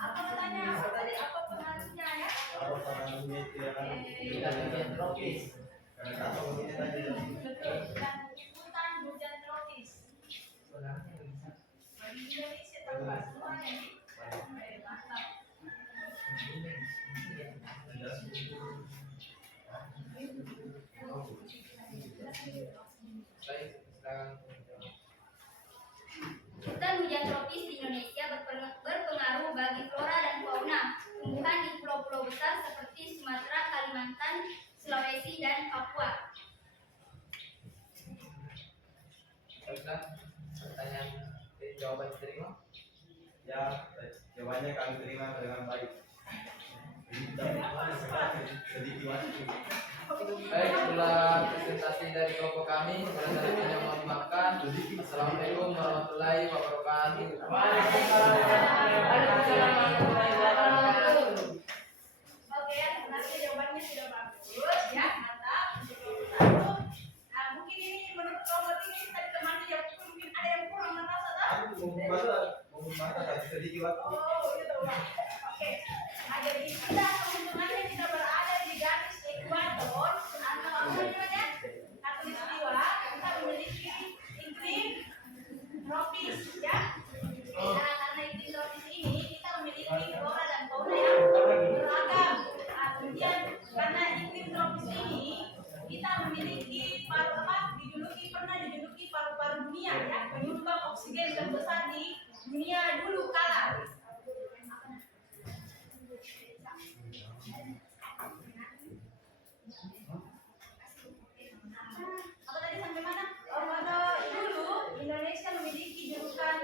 Apa pertanyaan? Apa tadi? Apa pengaruhnya ya? Apa pengaruhnya itu ya kan? Hujan tropis. Karena apa begini tadi? Betul. Dan hutan hujan tropis. Bagi Indonesia tanpa semuanya. Mantap. Baik, silakan. Hutan hujan tropis di Indonesia berpengaruh bagi flora dan fauna tumbuhan di pulau-pulau besar seperti Sumatera, Kalimantan, Sulawesi, dan Papua. Baiklah, pertanyaan jawaban diterima. Ya, jawabannya kami terima dengan baik. Sedikit waktu. Baik, itulah presentasi dari kelompok kami. Barangkali yang mau dimaafkan. Assalamualaikum warahmatullahi wabarakatuh. Waalaikumsalam warahmatullahi wabarakatuh. Oke, terima kasih jawabannya sudah bagus ya, mantap. Satu. Nah, mungkin ini menurut kelompok ini tadi teman yang mungkin ada yang kurang merasa tak? Mau mata kasih sedikit waktu. Oh, gitu. Oke. Nah, jadi kita keuntungannya kita berada di garis ekuator atau apa namanya? Khatulistiwa. Kita memiliki iklim tropis ya. Nah, karena iklim tropis ini kita memiliki flora dan fauna yang beragam. Nah, kemudian karena iklim tropis ini kita memiliki pernah dijuluki paru-paru dunia ya, penyumbang oksigen terbesar di dunia dulu kala. Apa tadi sampai mana? Pada dulu Indonesia memiliki julukan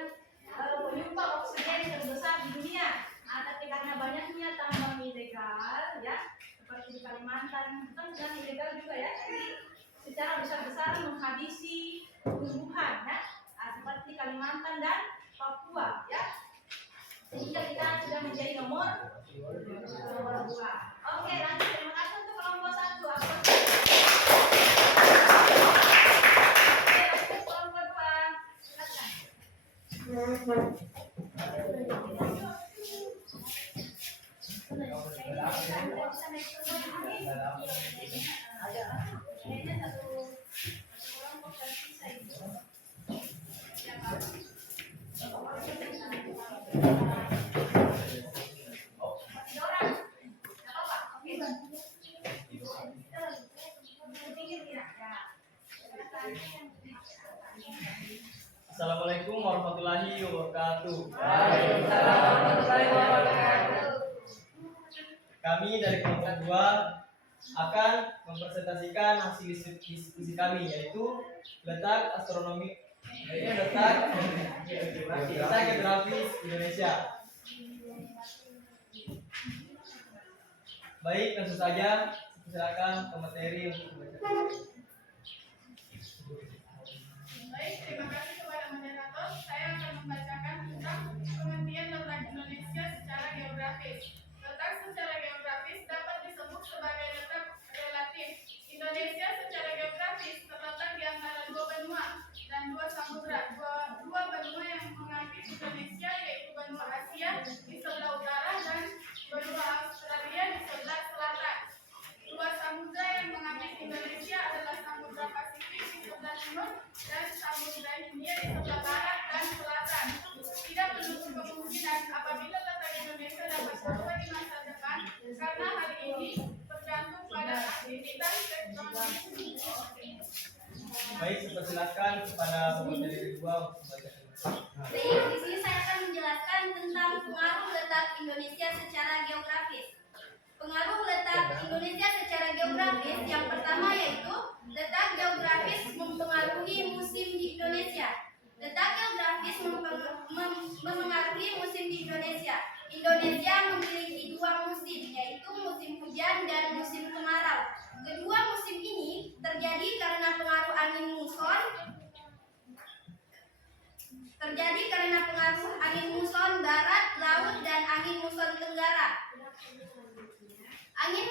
penyumbang oksigen terbesar di dunia. Nah, tapi karena banyaknya tambang ilegal ya, seperti di Kalimantan kan sudah ilegal juga ya, jadi secara besar-besaran menghabisi tumbuhan ya, nah, seperti Kalimantan dan Papua ya, sehingga kita sudah menjadi nomor 2. Oke, lanjut. Terima kasih untuk kelompok 1. Oke, lanjut kelompok 2. Silakan. warahmatullahi wabarakatuh. Waalaikumsalam warahmatullahi wabarakatuh. Kami dari kelompok 2 akan mempresentasikan hasil diskusi kami, yaitu letak geografis Indonesia. Baik, langsung saja silakan ke materi untuk membaca. Baik, terima kasih kepada moderator. Saya akan membacakan tentang pengertian letak Indonesia secara geografis. Letak secara geografis dapat disebut sebagai letak relatif. Indonesia secara geografis terletak di antara dua benua dan dua samudra. Dua benua yang mengapit Indonesia yaitu benua Asia di sebelah utara dan benua Australia di sebelah selatan. Dua samudra yang mengapit Indonesia adalah Samudra Pasifik di sebelah timur dan Samudra Hindia di sebelah barat dan selatan. Tidak menutup kemungkinan apabila letak Indonesia dapat berubah di masa depan, karena hal ini tergantung pada aktivitas tektonik. Baik, silakan kepada pemateri kedua untuk membaca. Baik, di sini saya akan menjelaskan tentang pengaruh letak Indonesia secara geografis. Pengaruh letak Indonesia secara geografis yang pertama yaitu letak geografis mempengaruhi musim di Indonesia. Letak geografis memengaruhi musim di Indonesia. Indonesia memiliki dua musim, yaitu musim hujan dan musim kemarau. Kedua musim ini terjadi karena pengaruh angin muson barat, laut, dan angin muson tenggara. Angin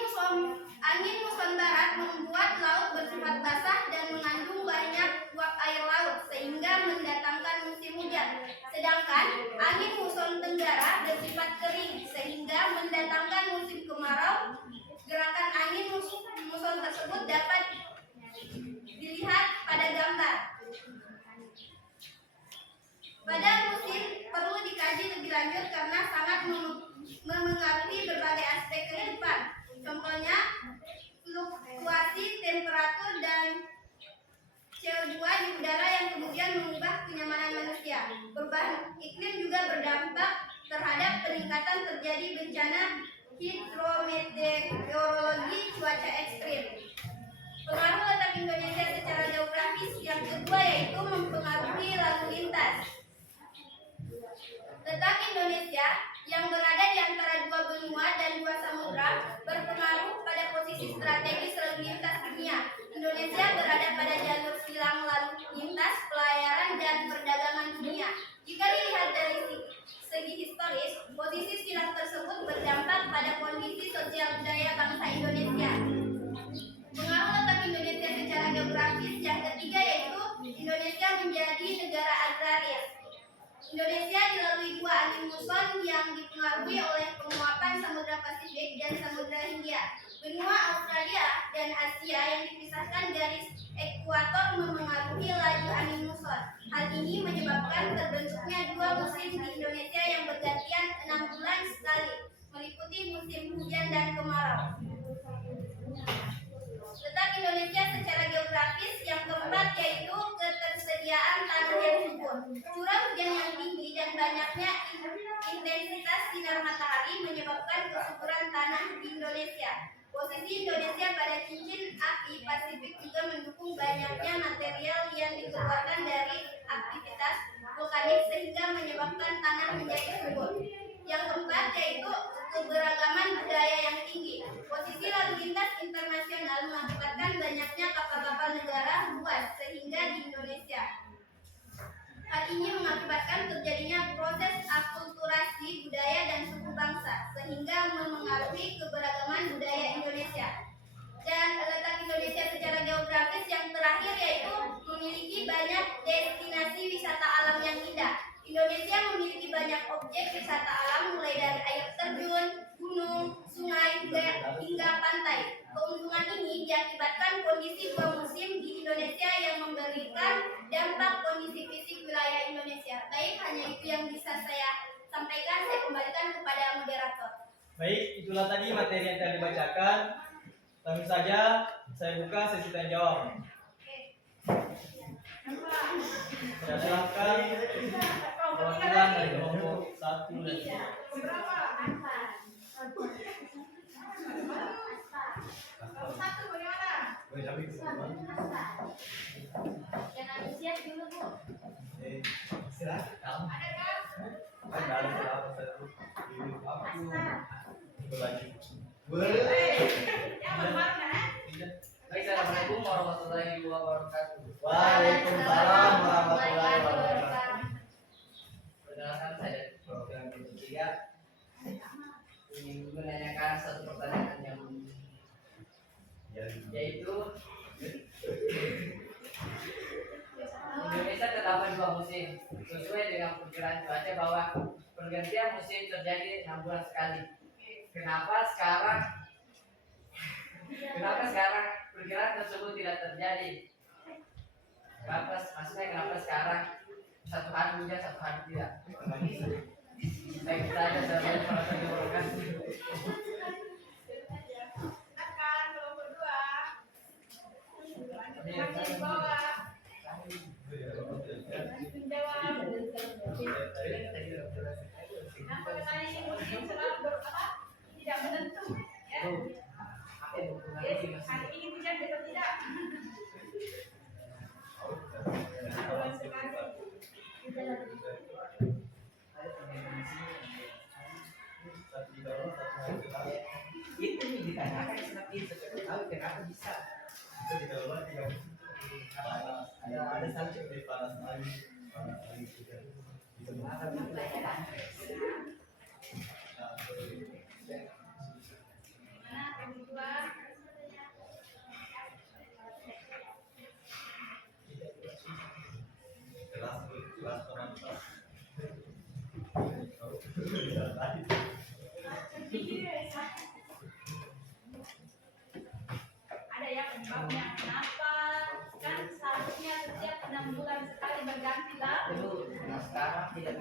muson barat membuat laut bersifat basah dan mengandung banyak uap air laut sehingga mendatangkan musim hujan. Sedangkan angin muson tenggara bersifat kering sehingga mendatangkan musim kemarau. Gerakan angin muson tersebut dapat dilihat pada gambar. Pada musim perlu dikaji lebih lanjut karena sangat memengaruhi berbagai aspek kehidupan. Contohnya, fluktuasi temperatur dan CO2 di udara yang kemudian mengubah kenyamanan manusia. Perubahan iklim juga berdampak terhadap peningkatan terjadi bencana hidrometeorologi cuaca ekstrim. Pengaruh letak Indonesia secara geografis yang kedua yaitu mempengaruhi lalu lintas. Letak Indonesia yang berada di antara dua benua dan dua samudra berpengaruh pada posisi strategis lalu lintas dunia. Indonesia berada pada jalur silang lalu lintas, pelayaran, dan perdagangan dunia. Jika dilihat dari segi historis, posisi silang tersebut berdampak pada kondisi sosial budaya bangsa Indonesia. Pengaruh letak Indonesia secara geografis yang ketiga yaitu Indonesia menjadi negara agraria. Indonesia dilalui dua angin muson yang dipengaruhi oleh penguapan Samudra Pasifik dan Samudra Hindia. Benua Australia dan Asia yang dipisahkan garis ekuator memengaruhi laju angin muson. Hal ini menyebabkan terbentuknya dua musim di Indonesia yang bergantian 6 bulan sekali, meliputi musim hujan dan kemarau. Letak Indonesia secara geografis yang keempat yaitu ketersediaan tanah yang subur. Curah hujan yang tinggi dan banyaknya intensitas sinar matahari menyebabkan kesuburan tanah di Indonesia. Posisi Indonesia pada cincin api Pasifik juga mendukung banyaknya material yang dikeluarkan dari aktivitas vulkanik sehingga menyebabkan tanah menjadi subur. Yang keempat yaitu keberagaman budaya yang tinggi. Posisi lalu lintas internasional mengakibatkan banyaknya kapal-kapal negara luas sehingga di Indonesia. Hal ini mengakibatkan terjadinya proses akulturasi budaya dan suku bangsa sehingga memengaruhi keberagaman budaya Indonesia. Dan letak Indonesia secara geografis yang terakhir yaitu memiliki banyak destinasi wisata alam yang indah. Indonesia memiliki banyak objek wisata alam mulai dari air terjun, gunung, sungai, hingga pantai. Keuntungan ini diakibatkan kondisi dua musim di Indonesia yang memberikan dampak kondisi fisik wilayah Indonesia. Baik, hanya itu yang bisa saya sampaikan. Saya kembalikan kepada moderator. Baik, itulah tadi materi yang telah dibacakan. Langsung saja saya buka sesi tanya jawab. Saya silakan perwakilan dari kelompok 1 dan 2. Berapa? Kalau satu bagaimana? Yang antusias dulu Bu. Silakan. Ada kan? Ada berapa satu? Aku berbagi. Yang berwarna. Baik, assalamualaikum warahmatullahi wabarakatuh. Waalaikumsalam warahmatullahi wabarakatuh. Perkenalkan saya dari program ketiga. Ingin menanyakan satu pertanyaan yang yaitu Indonesia terdapat 2 musim. Sesuai dengan perkiraan cuaca bahwa pergantian musim terjadi 6 bulan sekali. Kenapa sekarang perkiraan tersebut tidak terjadi? Kenapa sekarang satu hari hujan, satu hari tidak? Baik, kita aja saya para penjelasan. Silakan kelompok 2. Yang di bawah. Menjawab. Nah, pertanyaan ini mungkin selalu berapa? Tidak menentu. Ya. Hari ini hujan besok tidak. Bulan sekali. Itu nih ditanyakan seperti itu, tahu kenapa bisa? Ada saja di panas lagi. Mana kelompok 2? Kelas penonton. Ada ya penyebabnya kenapa? Kan seharusnya setiap 6 bulan sekali berganti lah. Nah sekarang tidak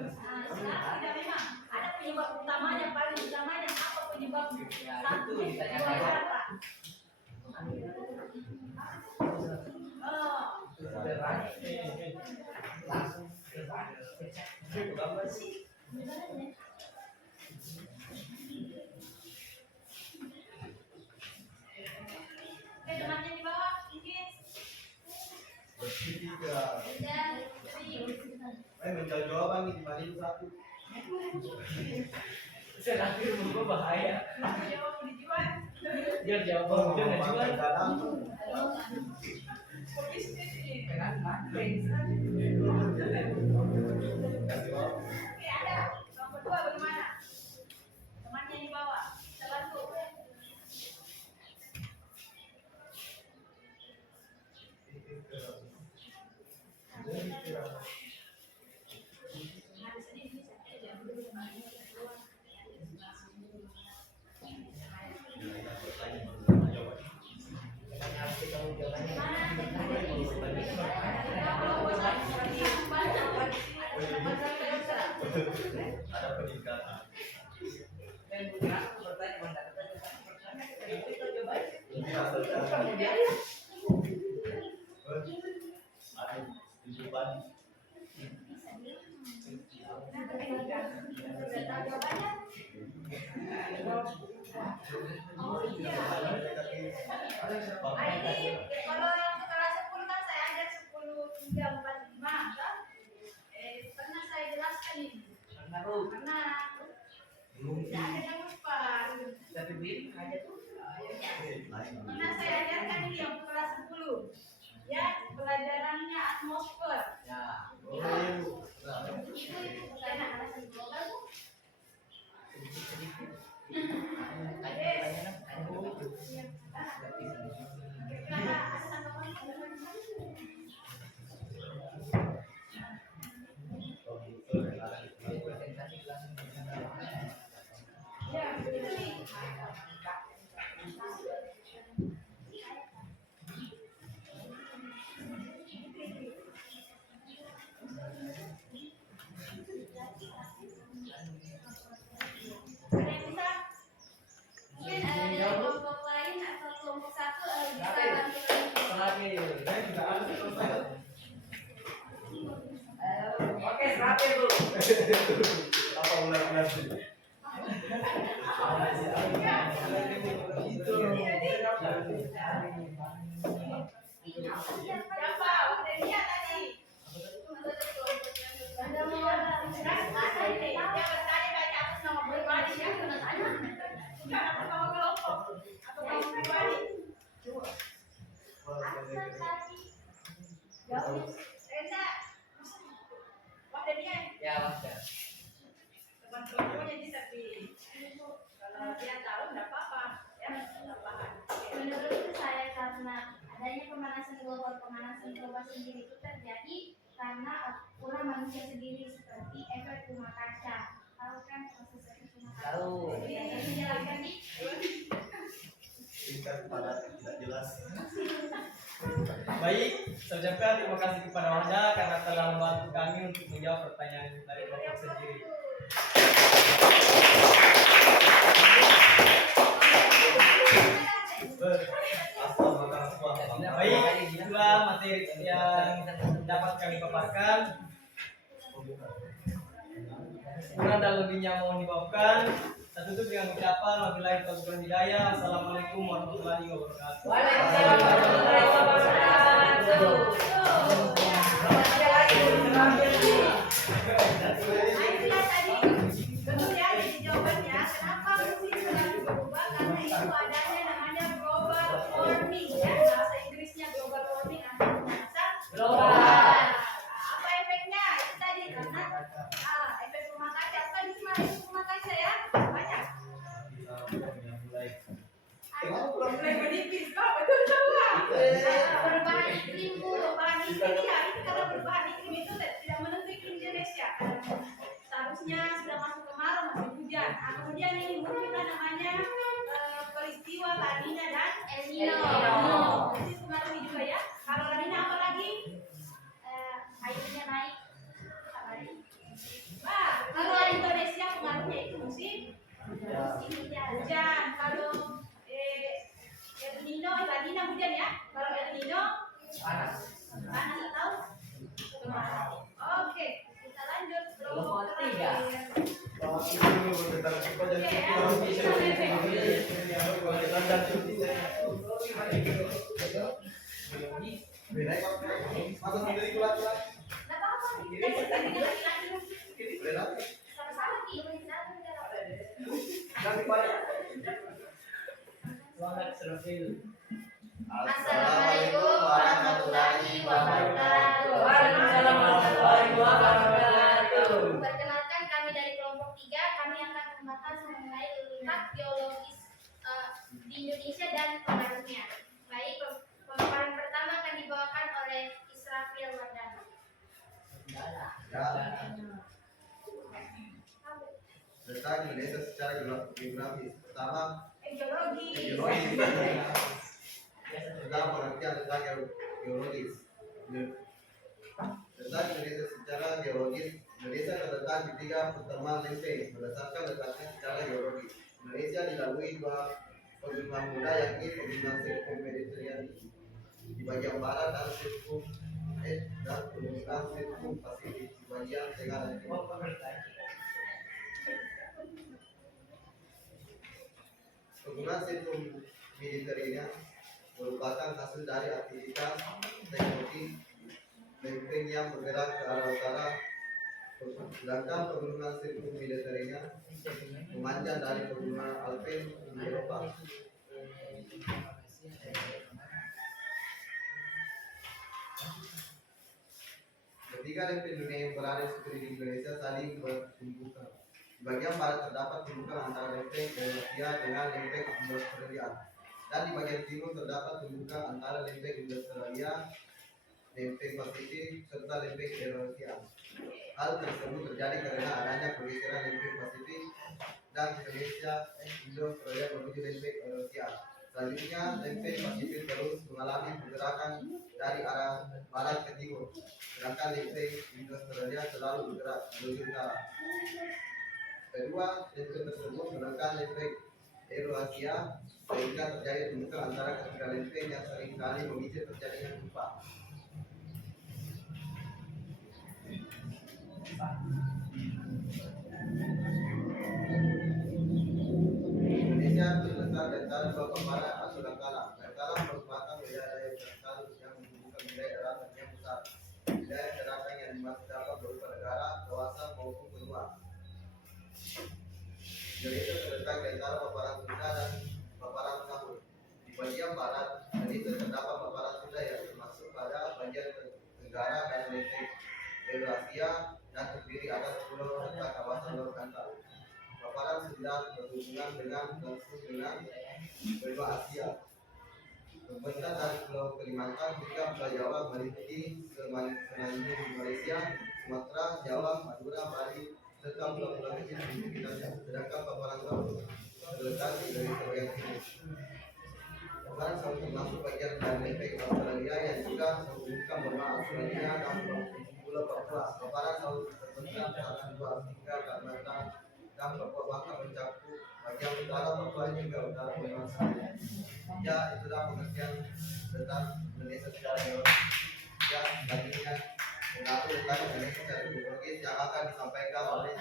Sekarang tidak memang ada penyebab utamanya, paling utamanya apa penyebabnya? Ya, Satu, itu ditanyakan. dua, apa? Oh, langsung oke, temannya di bawah, Inggris. Udah, Menjawab jawaban nih gimana itu satu. saya nanti rumah bahaya. Jawab dijual. Dia jawab dia nggak jual. Pebisnis nih. Kenapa? Oke, ada. Nomor 2 bagaimana? Temannya di bawah. Satu. Ada peningkatan. Dan kenapa bertanya Ini asal ada tujuan. Oh iya. Ini kalau yang kelas 10 kan saya ajar 10.345 kan? Pernah saya jelaskan ini. Karena tidak ada yang lupa. tapi bin aja tuh. Pernah saya ajarkan ini yang kelas 10. Ya, pelajarannya atmosfer. Ya. Karena alasan global Bu. Karena ada tanggapan. Ya, itu nih. Ada yang bisa? mungkin dari kelompok lain atau kelompok 1 bisa bantu lagi. Lagi. Apa ular-ular itu? Siapa? Udah dia tadi. Dia bertanya atas nama pribadi ya. Bukan atas nama kelompok atau nama pribadi. Reza. Wah, dia Ya, wajar. teman kelompoknya sih, tapi kalau dia tahu nggak apa-apa ya, nggak paham. Menurut saya karena adanya pemanasan global sendiri itu terjadi karena ulah manusia sendiri seperti efek rumah kaca. Tahu kan proses efek rumah kaca? Tahu. Jadi dijelaskan nih. Singkat padat tidak jelas. Baik, saya ucapkan terima kasih kepada Anda karena telah membantu kami untuk menjawab pertanyaan dari kelompok sendiri. Baik, itulah materi yang dapat kami paparkan. Kurang dan lebihnya mohon dimaafkan. Saya tutup dengan ucapan wabillahi taufiq wal hidayah. Assalamualaikum warahmatullahi wabarakatuh. Waalaikumsalam warahmatullahi wabarakatuh. Itulah tadi betul ya jadi jawabannya kenapa musim selalu berubah karena itu adanya namanya global warming ya, bahasa Inggrisnya global warming atau pemanasan global. Apa efeknya? Itu tadi karena efek rumah kaca. Apa di mana efek rumah kaca ya? Banyak. Mulai menipis, Pak. Betul coba. Perubahan iklim Bu. Perubahan iklim ya, itu karena perubahan iklim itu tidak menentu iklim Indonesia. Seharusnya sudah masuk kemarau masih hujan. Nah, kemudian ini muncul namanya peristiwa La Nina dan El Nino. Itu pengaruhi juga ya. Kalau La Nina apa lagi? Airnya naik. Wah, kalau Indonesia pengaruhnya itu musim hujan. Kalau El Nino, La Nina hujan ya. Kalau El Nino Panas. panas atau kemarau. Oke, kita lanjut Kelompok terakhir. tiga. Masa sendiri pulang. Nggak apa-apa, kita lagi lagi. Sama-sama Ki. Selamat serafil. Assalamualaikum warahmatullahi wabarakatuh. Waalaikumsalam warahmatullahi wabarakatuh. Perkenalkan kami dari kelompok 3, kami akan membahas mengenai letak geologis di Indonesia dan pengaruhnya. Baik, pemaparan pertama akan dibawakan oleh Israfil Wardana. Letak Indonesia secara geografis. Pertama, Geologi. Pertama pengertian letak geologis. Letak Indonesia secara geologis. Indonesia terletak di 3 pertemuan lempeng berdasarkan letaknya secara geologis. Indonesia dilalui 2 pegunungan muda yakni pegunungan sirkum Mediterranean di bagian barat dan pegunungan sirkum Pasifik di bagian tengah dan timur. Pegunungan sirkum Mediterranean merupakan hasil dari aktivitas tektonik lempeng yang bergerak ke arah utara, sedangkan pegunungan sirkum Mediterranean memanjang dari pegunungan Alpen di Eropa. Ketiga lempeng dunia yang berada di sekeliling Indonesia saling bertumbukan. Di bagian barat terdapat tumbukan antara lempeng Eurasia dengan lempeng Australia, dan di bagian timur terdapat tumbukan antara lempeng Australia, lempeng Pasifik, serta lempeng Eurasia. Hal tersebut terjadi karena adanya pergeseran lempeng Pasifik dan Indonesia, Australia menuju lempeng Eurasia. Selanjutnya, lempeng Pasifik terus mengalami pergerakan dari arah barat ke timur, sedangkan lempeng Australia selalu bergerak menuju utara. Kedua, lempeng tersebut menekan lempeng Eurasia sehingga terjadi tumbukan antara ketiga lempeng yang seringkali memicu terjadinya gempa. jarak di antara paparan Sunda dan paparan Sahul. Di bagian barat tadi terdapat paparan Sunda yang termasuk pada bagian tenggara dan lempeng Eurasia dan terdiri atas pulau serta kawasan Laut Antar. Paparan Sunda berhubungan langsung dengan benua Asia. Membentang dari Pulau Kalimantan hingga Pulau Jawa meliputi Semenanjung Malaysia, Sumatera, Jawa, Madura, Bali, serta pulau-pulau kecil di sekitarnya. Sedangkan paparan laut terletak dari sebagian timur. Paparan laut termasuk bagian dari lempeng Australia yang juga menghubungkan benua Australia dan Pulau Papua. Paparan laut terbentang antara dua Afrika, Kalimantan, dan Papua bahkan mencakup bagian utara Papua hingga utara benua Australia. Ya, itulah pengertian tentang Indonesia secara geografis. Ya, selanjutnya mengatur tentang Indonesia secara geografis yang akan disampaikan oleh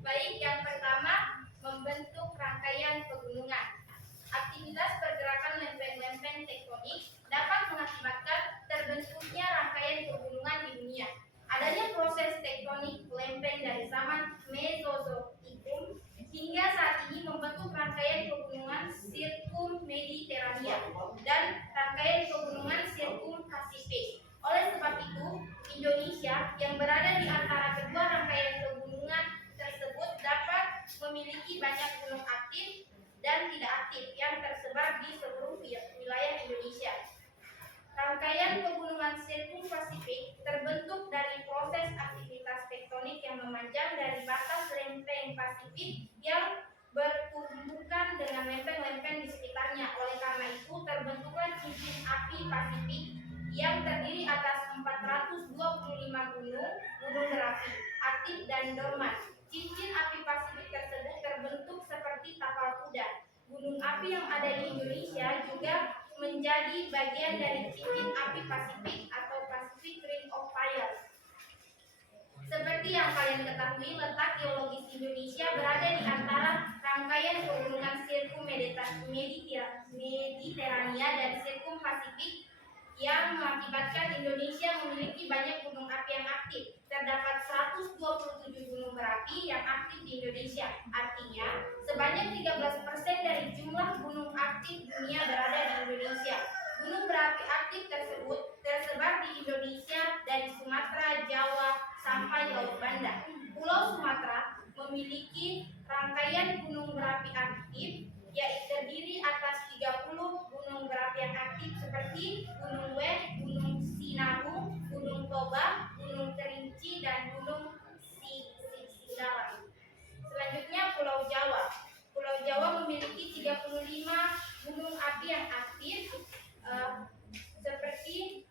Baik, yang pertama membentuk rangkaian pegunungan. Aktivitas pergerakan lempeng-lempeng tektonik dapat mengakibatkan terbentuknya rangkaian pegunungan di dunia. Adanya proses tektonik lempeng dari zaman Mesozoikum hingga saat ini membentuk rangkaian pegunungan sirkum-mediterania dan rangkaian pegunungan sirkum-pasifik. Oleh sebab itu, Indonesia yang berada di antara kedua rangkaian pegunungan tersebut dapat memiliki banyak gunung aktif dan tidak aktif yang tersebar di seluruh wilayah Indonesia. Rangkaian pegunungan sirkum-pasifik terbentuk dari proses aktivitas tektonik yang memanjang dari batas lempeng Pasifik yang bertumbukan dengan lempeng-lempeng di sekitarnya. Oleh karena itu, terbentuklah cincin api Pasifik yang terdiri atas 425 gunung berapi, aktif dan dorman. Cincin api Pasifik tersebut terbentuk seperti tapal kuda. Gunung api yang ada di Indonesia juga menjadi bagian dari cincin api Pasifik atau Pacific Ring of Fire. Seperti yang kalian ketahui, letak geologis Indonesia berada di antara rangkaian pegunungan sirkum-mediterania dan sirkum-pasifik yang mengakibatkan Indonesia memiliki banyak gunung api yang aktif. Terdapat 127 gunung berapi yang aktif di Indonesia. Artinya, sebanyak 13% dari jumlah gunung aktif dunia berada di Indonesia. Gunung berapi aktif tersebut tersebar di Indonesia dari Sumatera, Jawa, sampai Laut Banda. Pulau Sumatera memiliki rangkaian gunung berapi aktif yaitu terdiri atas 30 gunung berapi yang aktif seperti Gunung Weh, Gunung Sinabung, Gunung Toba, Gunung Kerinci, dan Gunung Sigala. Selanjutnya Pulau Jawa. Pulau Jawa memiliki 35 gunung api yang aktif seperti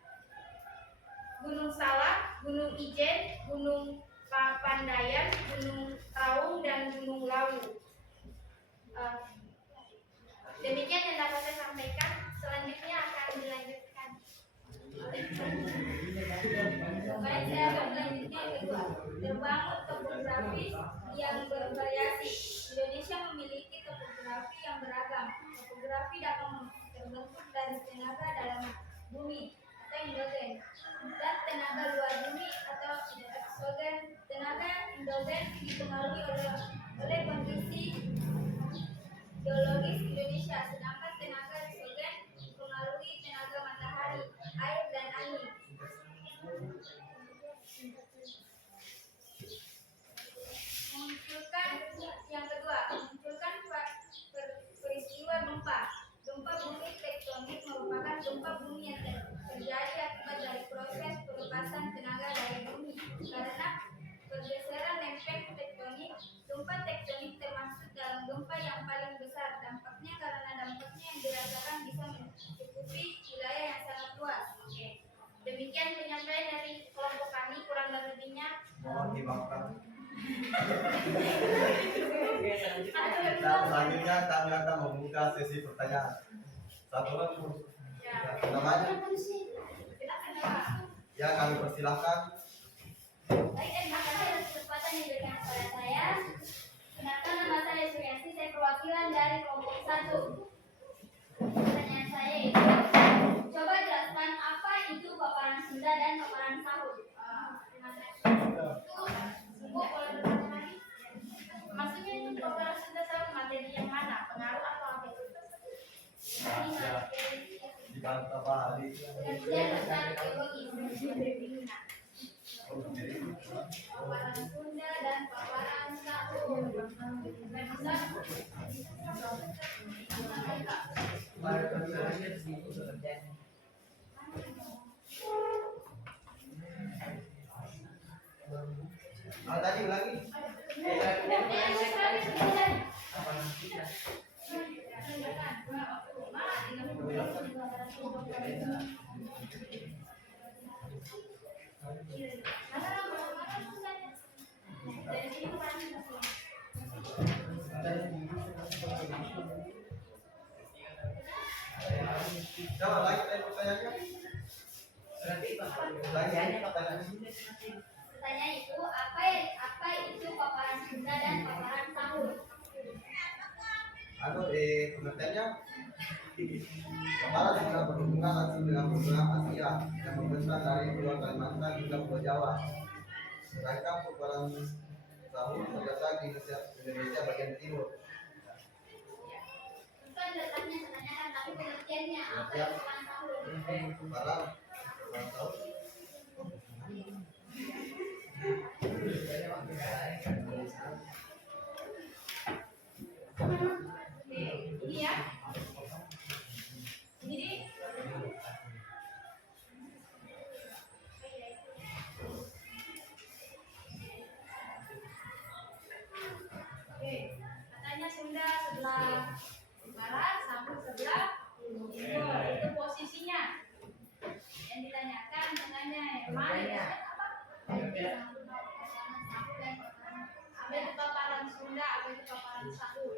Gunung Salak, Gunung Ijen, Gunung Papandayan, Gunung Raung, dan Gunung Lawu. Demikian yang dapat saya sampaikan. Selanjutnya akan dilanjutkan. Baik, saya akan melanjutkan yang kedua. Terbangun topografi yang bervariasi. Indonesia memiliki topografi yang beragam. Topografi dapat terbentuk dari tenaga dalam bumi atau endogen dan tenaga luar bumi atau eksogen. Tenaga endogen dipengaruhi oleh kondisi geologis Indonesia, sedangkan tenaga eksogen dipengaruhi tenaga matahari, air, dan angin. Munculkan yang kedua, munculkan peristiwa gempa. Gempa bumi tektonik merupakan gempa bumi yang terjadi akibat dari proses pelepasan tenaga dari bumi karena pergeseran lempeng tektonik. Gempa tektonik termasuk dalam gempa yang paling besar. Dampaknya karena dampaknya yang dirasakan bisa mencakupi wilayah yang sangat luas. Oke. Demikian penyampaian dari kelompok kami, kurang lebihnya mohon dimaafkan. Selanjutnya kami akan membuka sesi pertanyaan. Satu lagi. Namanya? Ya, kami persilahkan. Baik, terima kasih atas kesempatan yang diberikan kepada saya. Kenalkan, nama saya Suryasi, saya perwakilan dari kelompok 1. Pertanyaan saya itu, coba jelaskan apa itu paparan Sunda dan paparan Sahul. Bahari. Kajian besar geologis. Paparan Sunda dan paparan Sahur. Tadi ulangi. Coba lagi pertanyaannya. Lagi pertanyaannya. Pertanyaan itu apa itu paparan Sunda dan paparan Sahur? Pengertiannya paparan Sunda berhubungan langsung dengan program Asia yang membentang dari Pulau Kalimantan hingga Pulau Jawa. Sedangkan paparan Sahur terletak di Indonesia bagian timur. Bukan datanya menanyakan tapi pengertiannya apa itu paparan Sahur? Paparan Sahur. Ini ya. Jadi katanya Sunda sebelah barat, Sahur sebelah timur. Itu posisinya. Yang ditanyakan katanya yang mana ya? Apa itu paparan Sunda, apa itu paparan Sahur?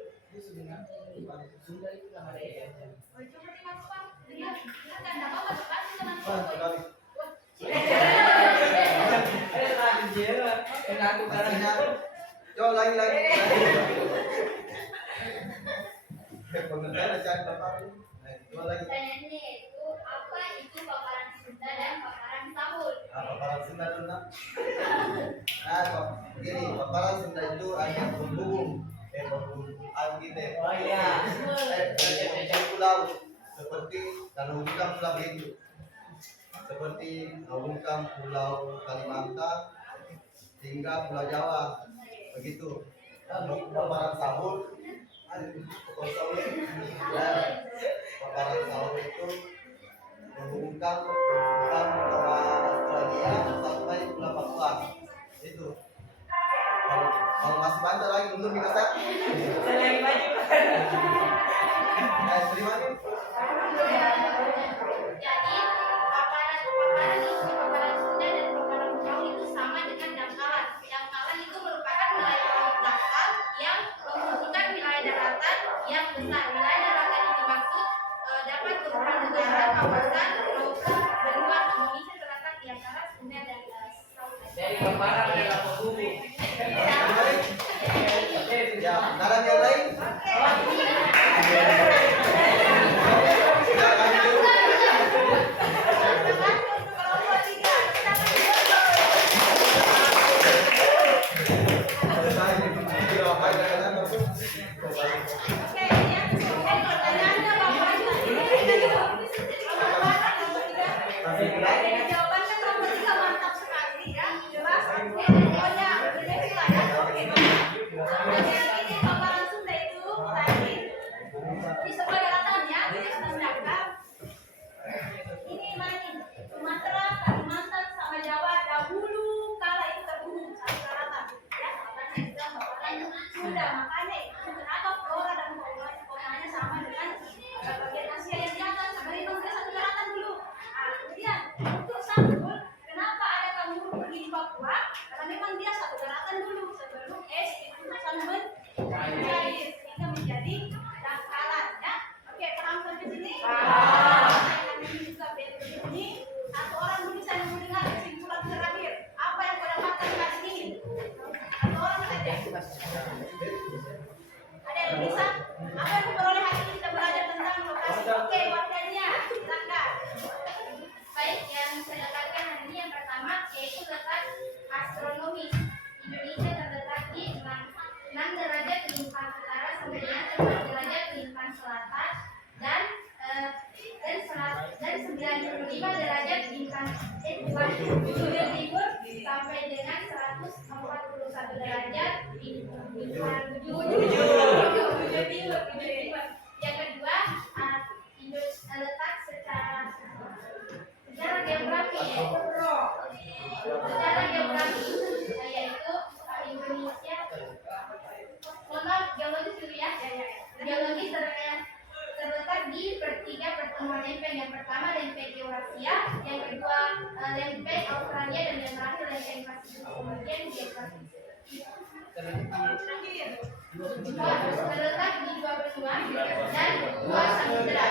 Sunda itu nama daerah. Oh, coba dimasuk Pak. Dengar, kan enggak apa-apa, kasih teman foto. Ada lagi jera. Aku Artinya, coba lagi. Pengertian aja paparan. Coba lagi. Pertanyaannya itu apa itu paparan Sunda dan paparan Sahur? Paparan Sunda dulu nak. Begini, paparan Sunda itu hanya berhubung gitu. Oh iya. Pulau seperti kalau bukan pulau itu seperti bukan pulau Kalimantan hingga Pulau Jawa begitu. Paparan Sahur paparan Sahur itu menghubungkan Pulau Australia sampai Pulau Papua itu. Kalau masih banyak lagi belum dikasih. Saya lagi maju. Terima kasih. Jadi paparan Sunda dan paparan Sahur itu sama dengan dangkalan. Dangkalan itu merupakan wilayah laut dangkal yang menghubungkan wilayah daratan yang besar. Wilayah daratan itu maksud dapat berupa negara, kawasan, maupun benua. Indonesia terletak di antara Sunda dan Sahur. Dari paparan adalah penghubung. Ya, dalam yang lain. derajat bintang bujur timur sampai dengan 141 derajat bintang bujur timur. Yang kedua, letak secara geografi yaitu Indonesia. Mohon maaf, geologi dulu ya. Geologi terletak di tiga pertemuan lempeng. Yang pertama lempeng Eurasia, yang kedua lempeng Australia, dan yang terakhir lempeng Pasifik. Kemudian di terletak di dua benua dan dua samudera.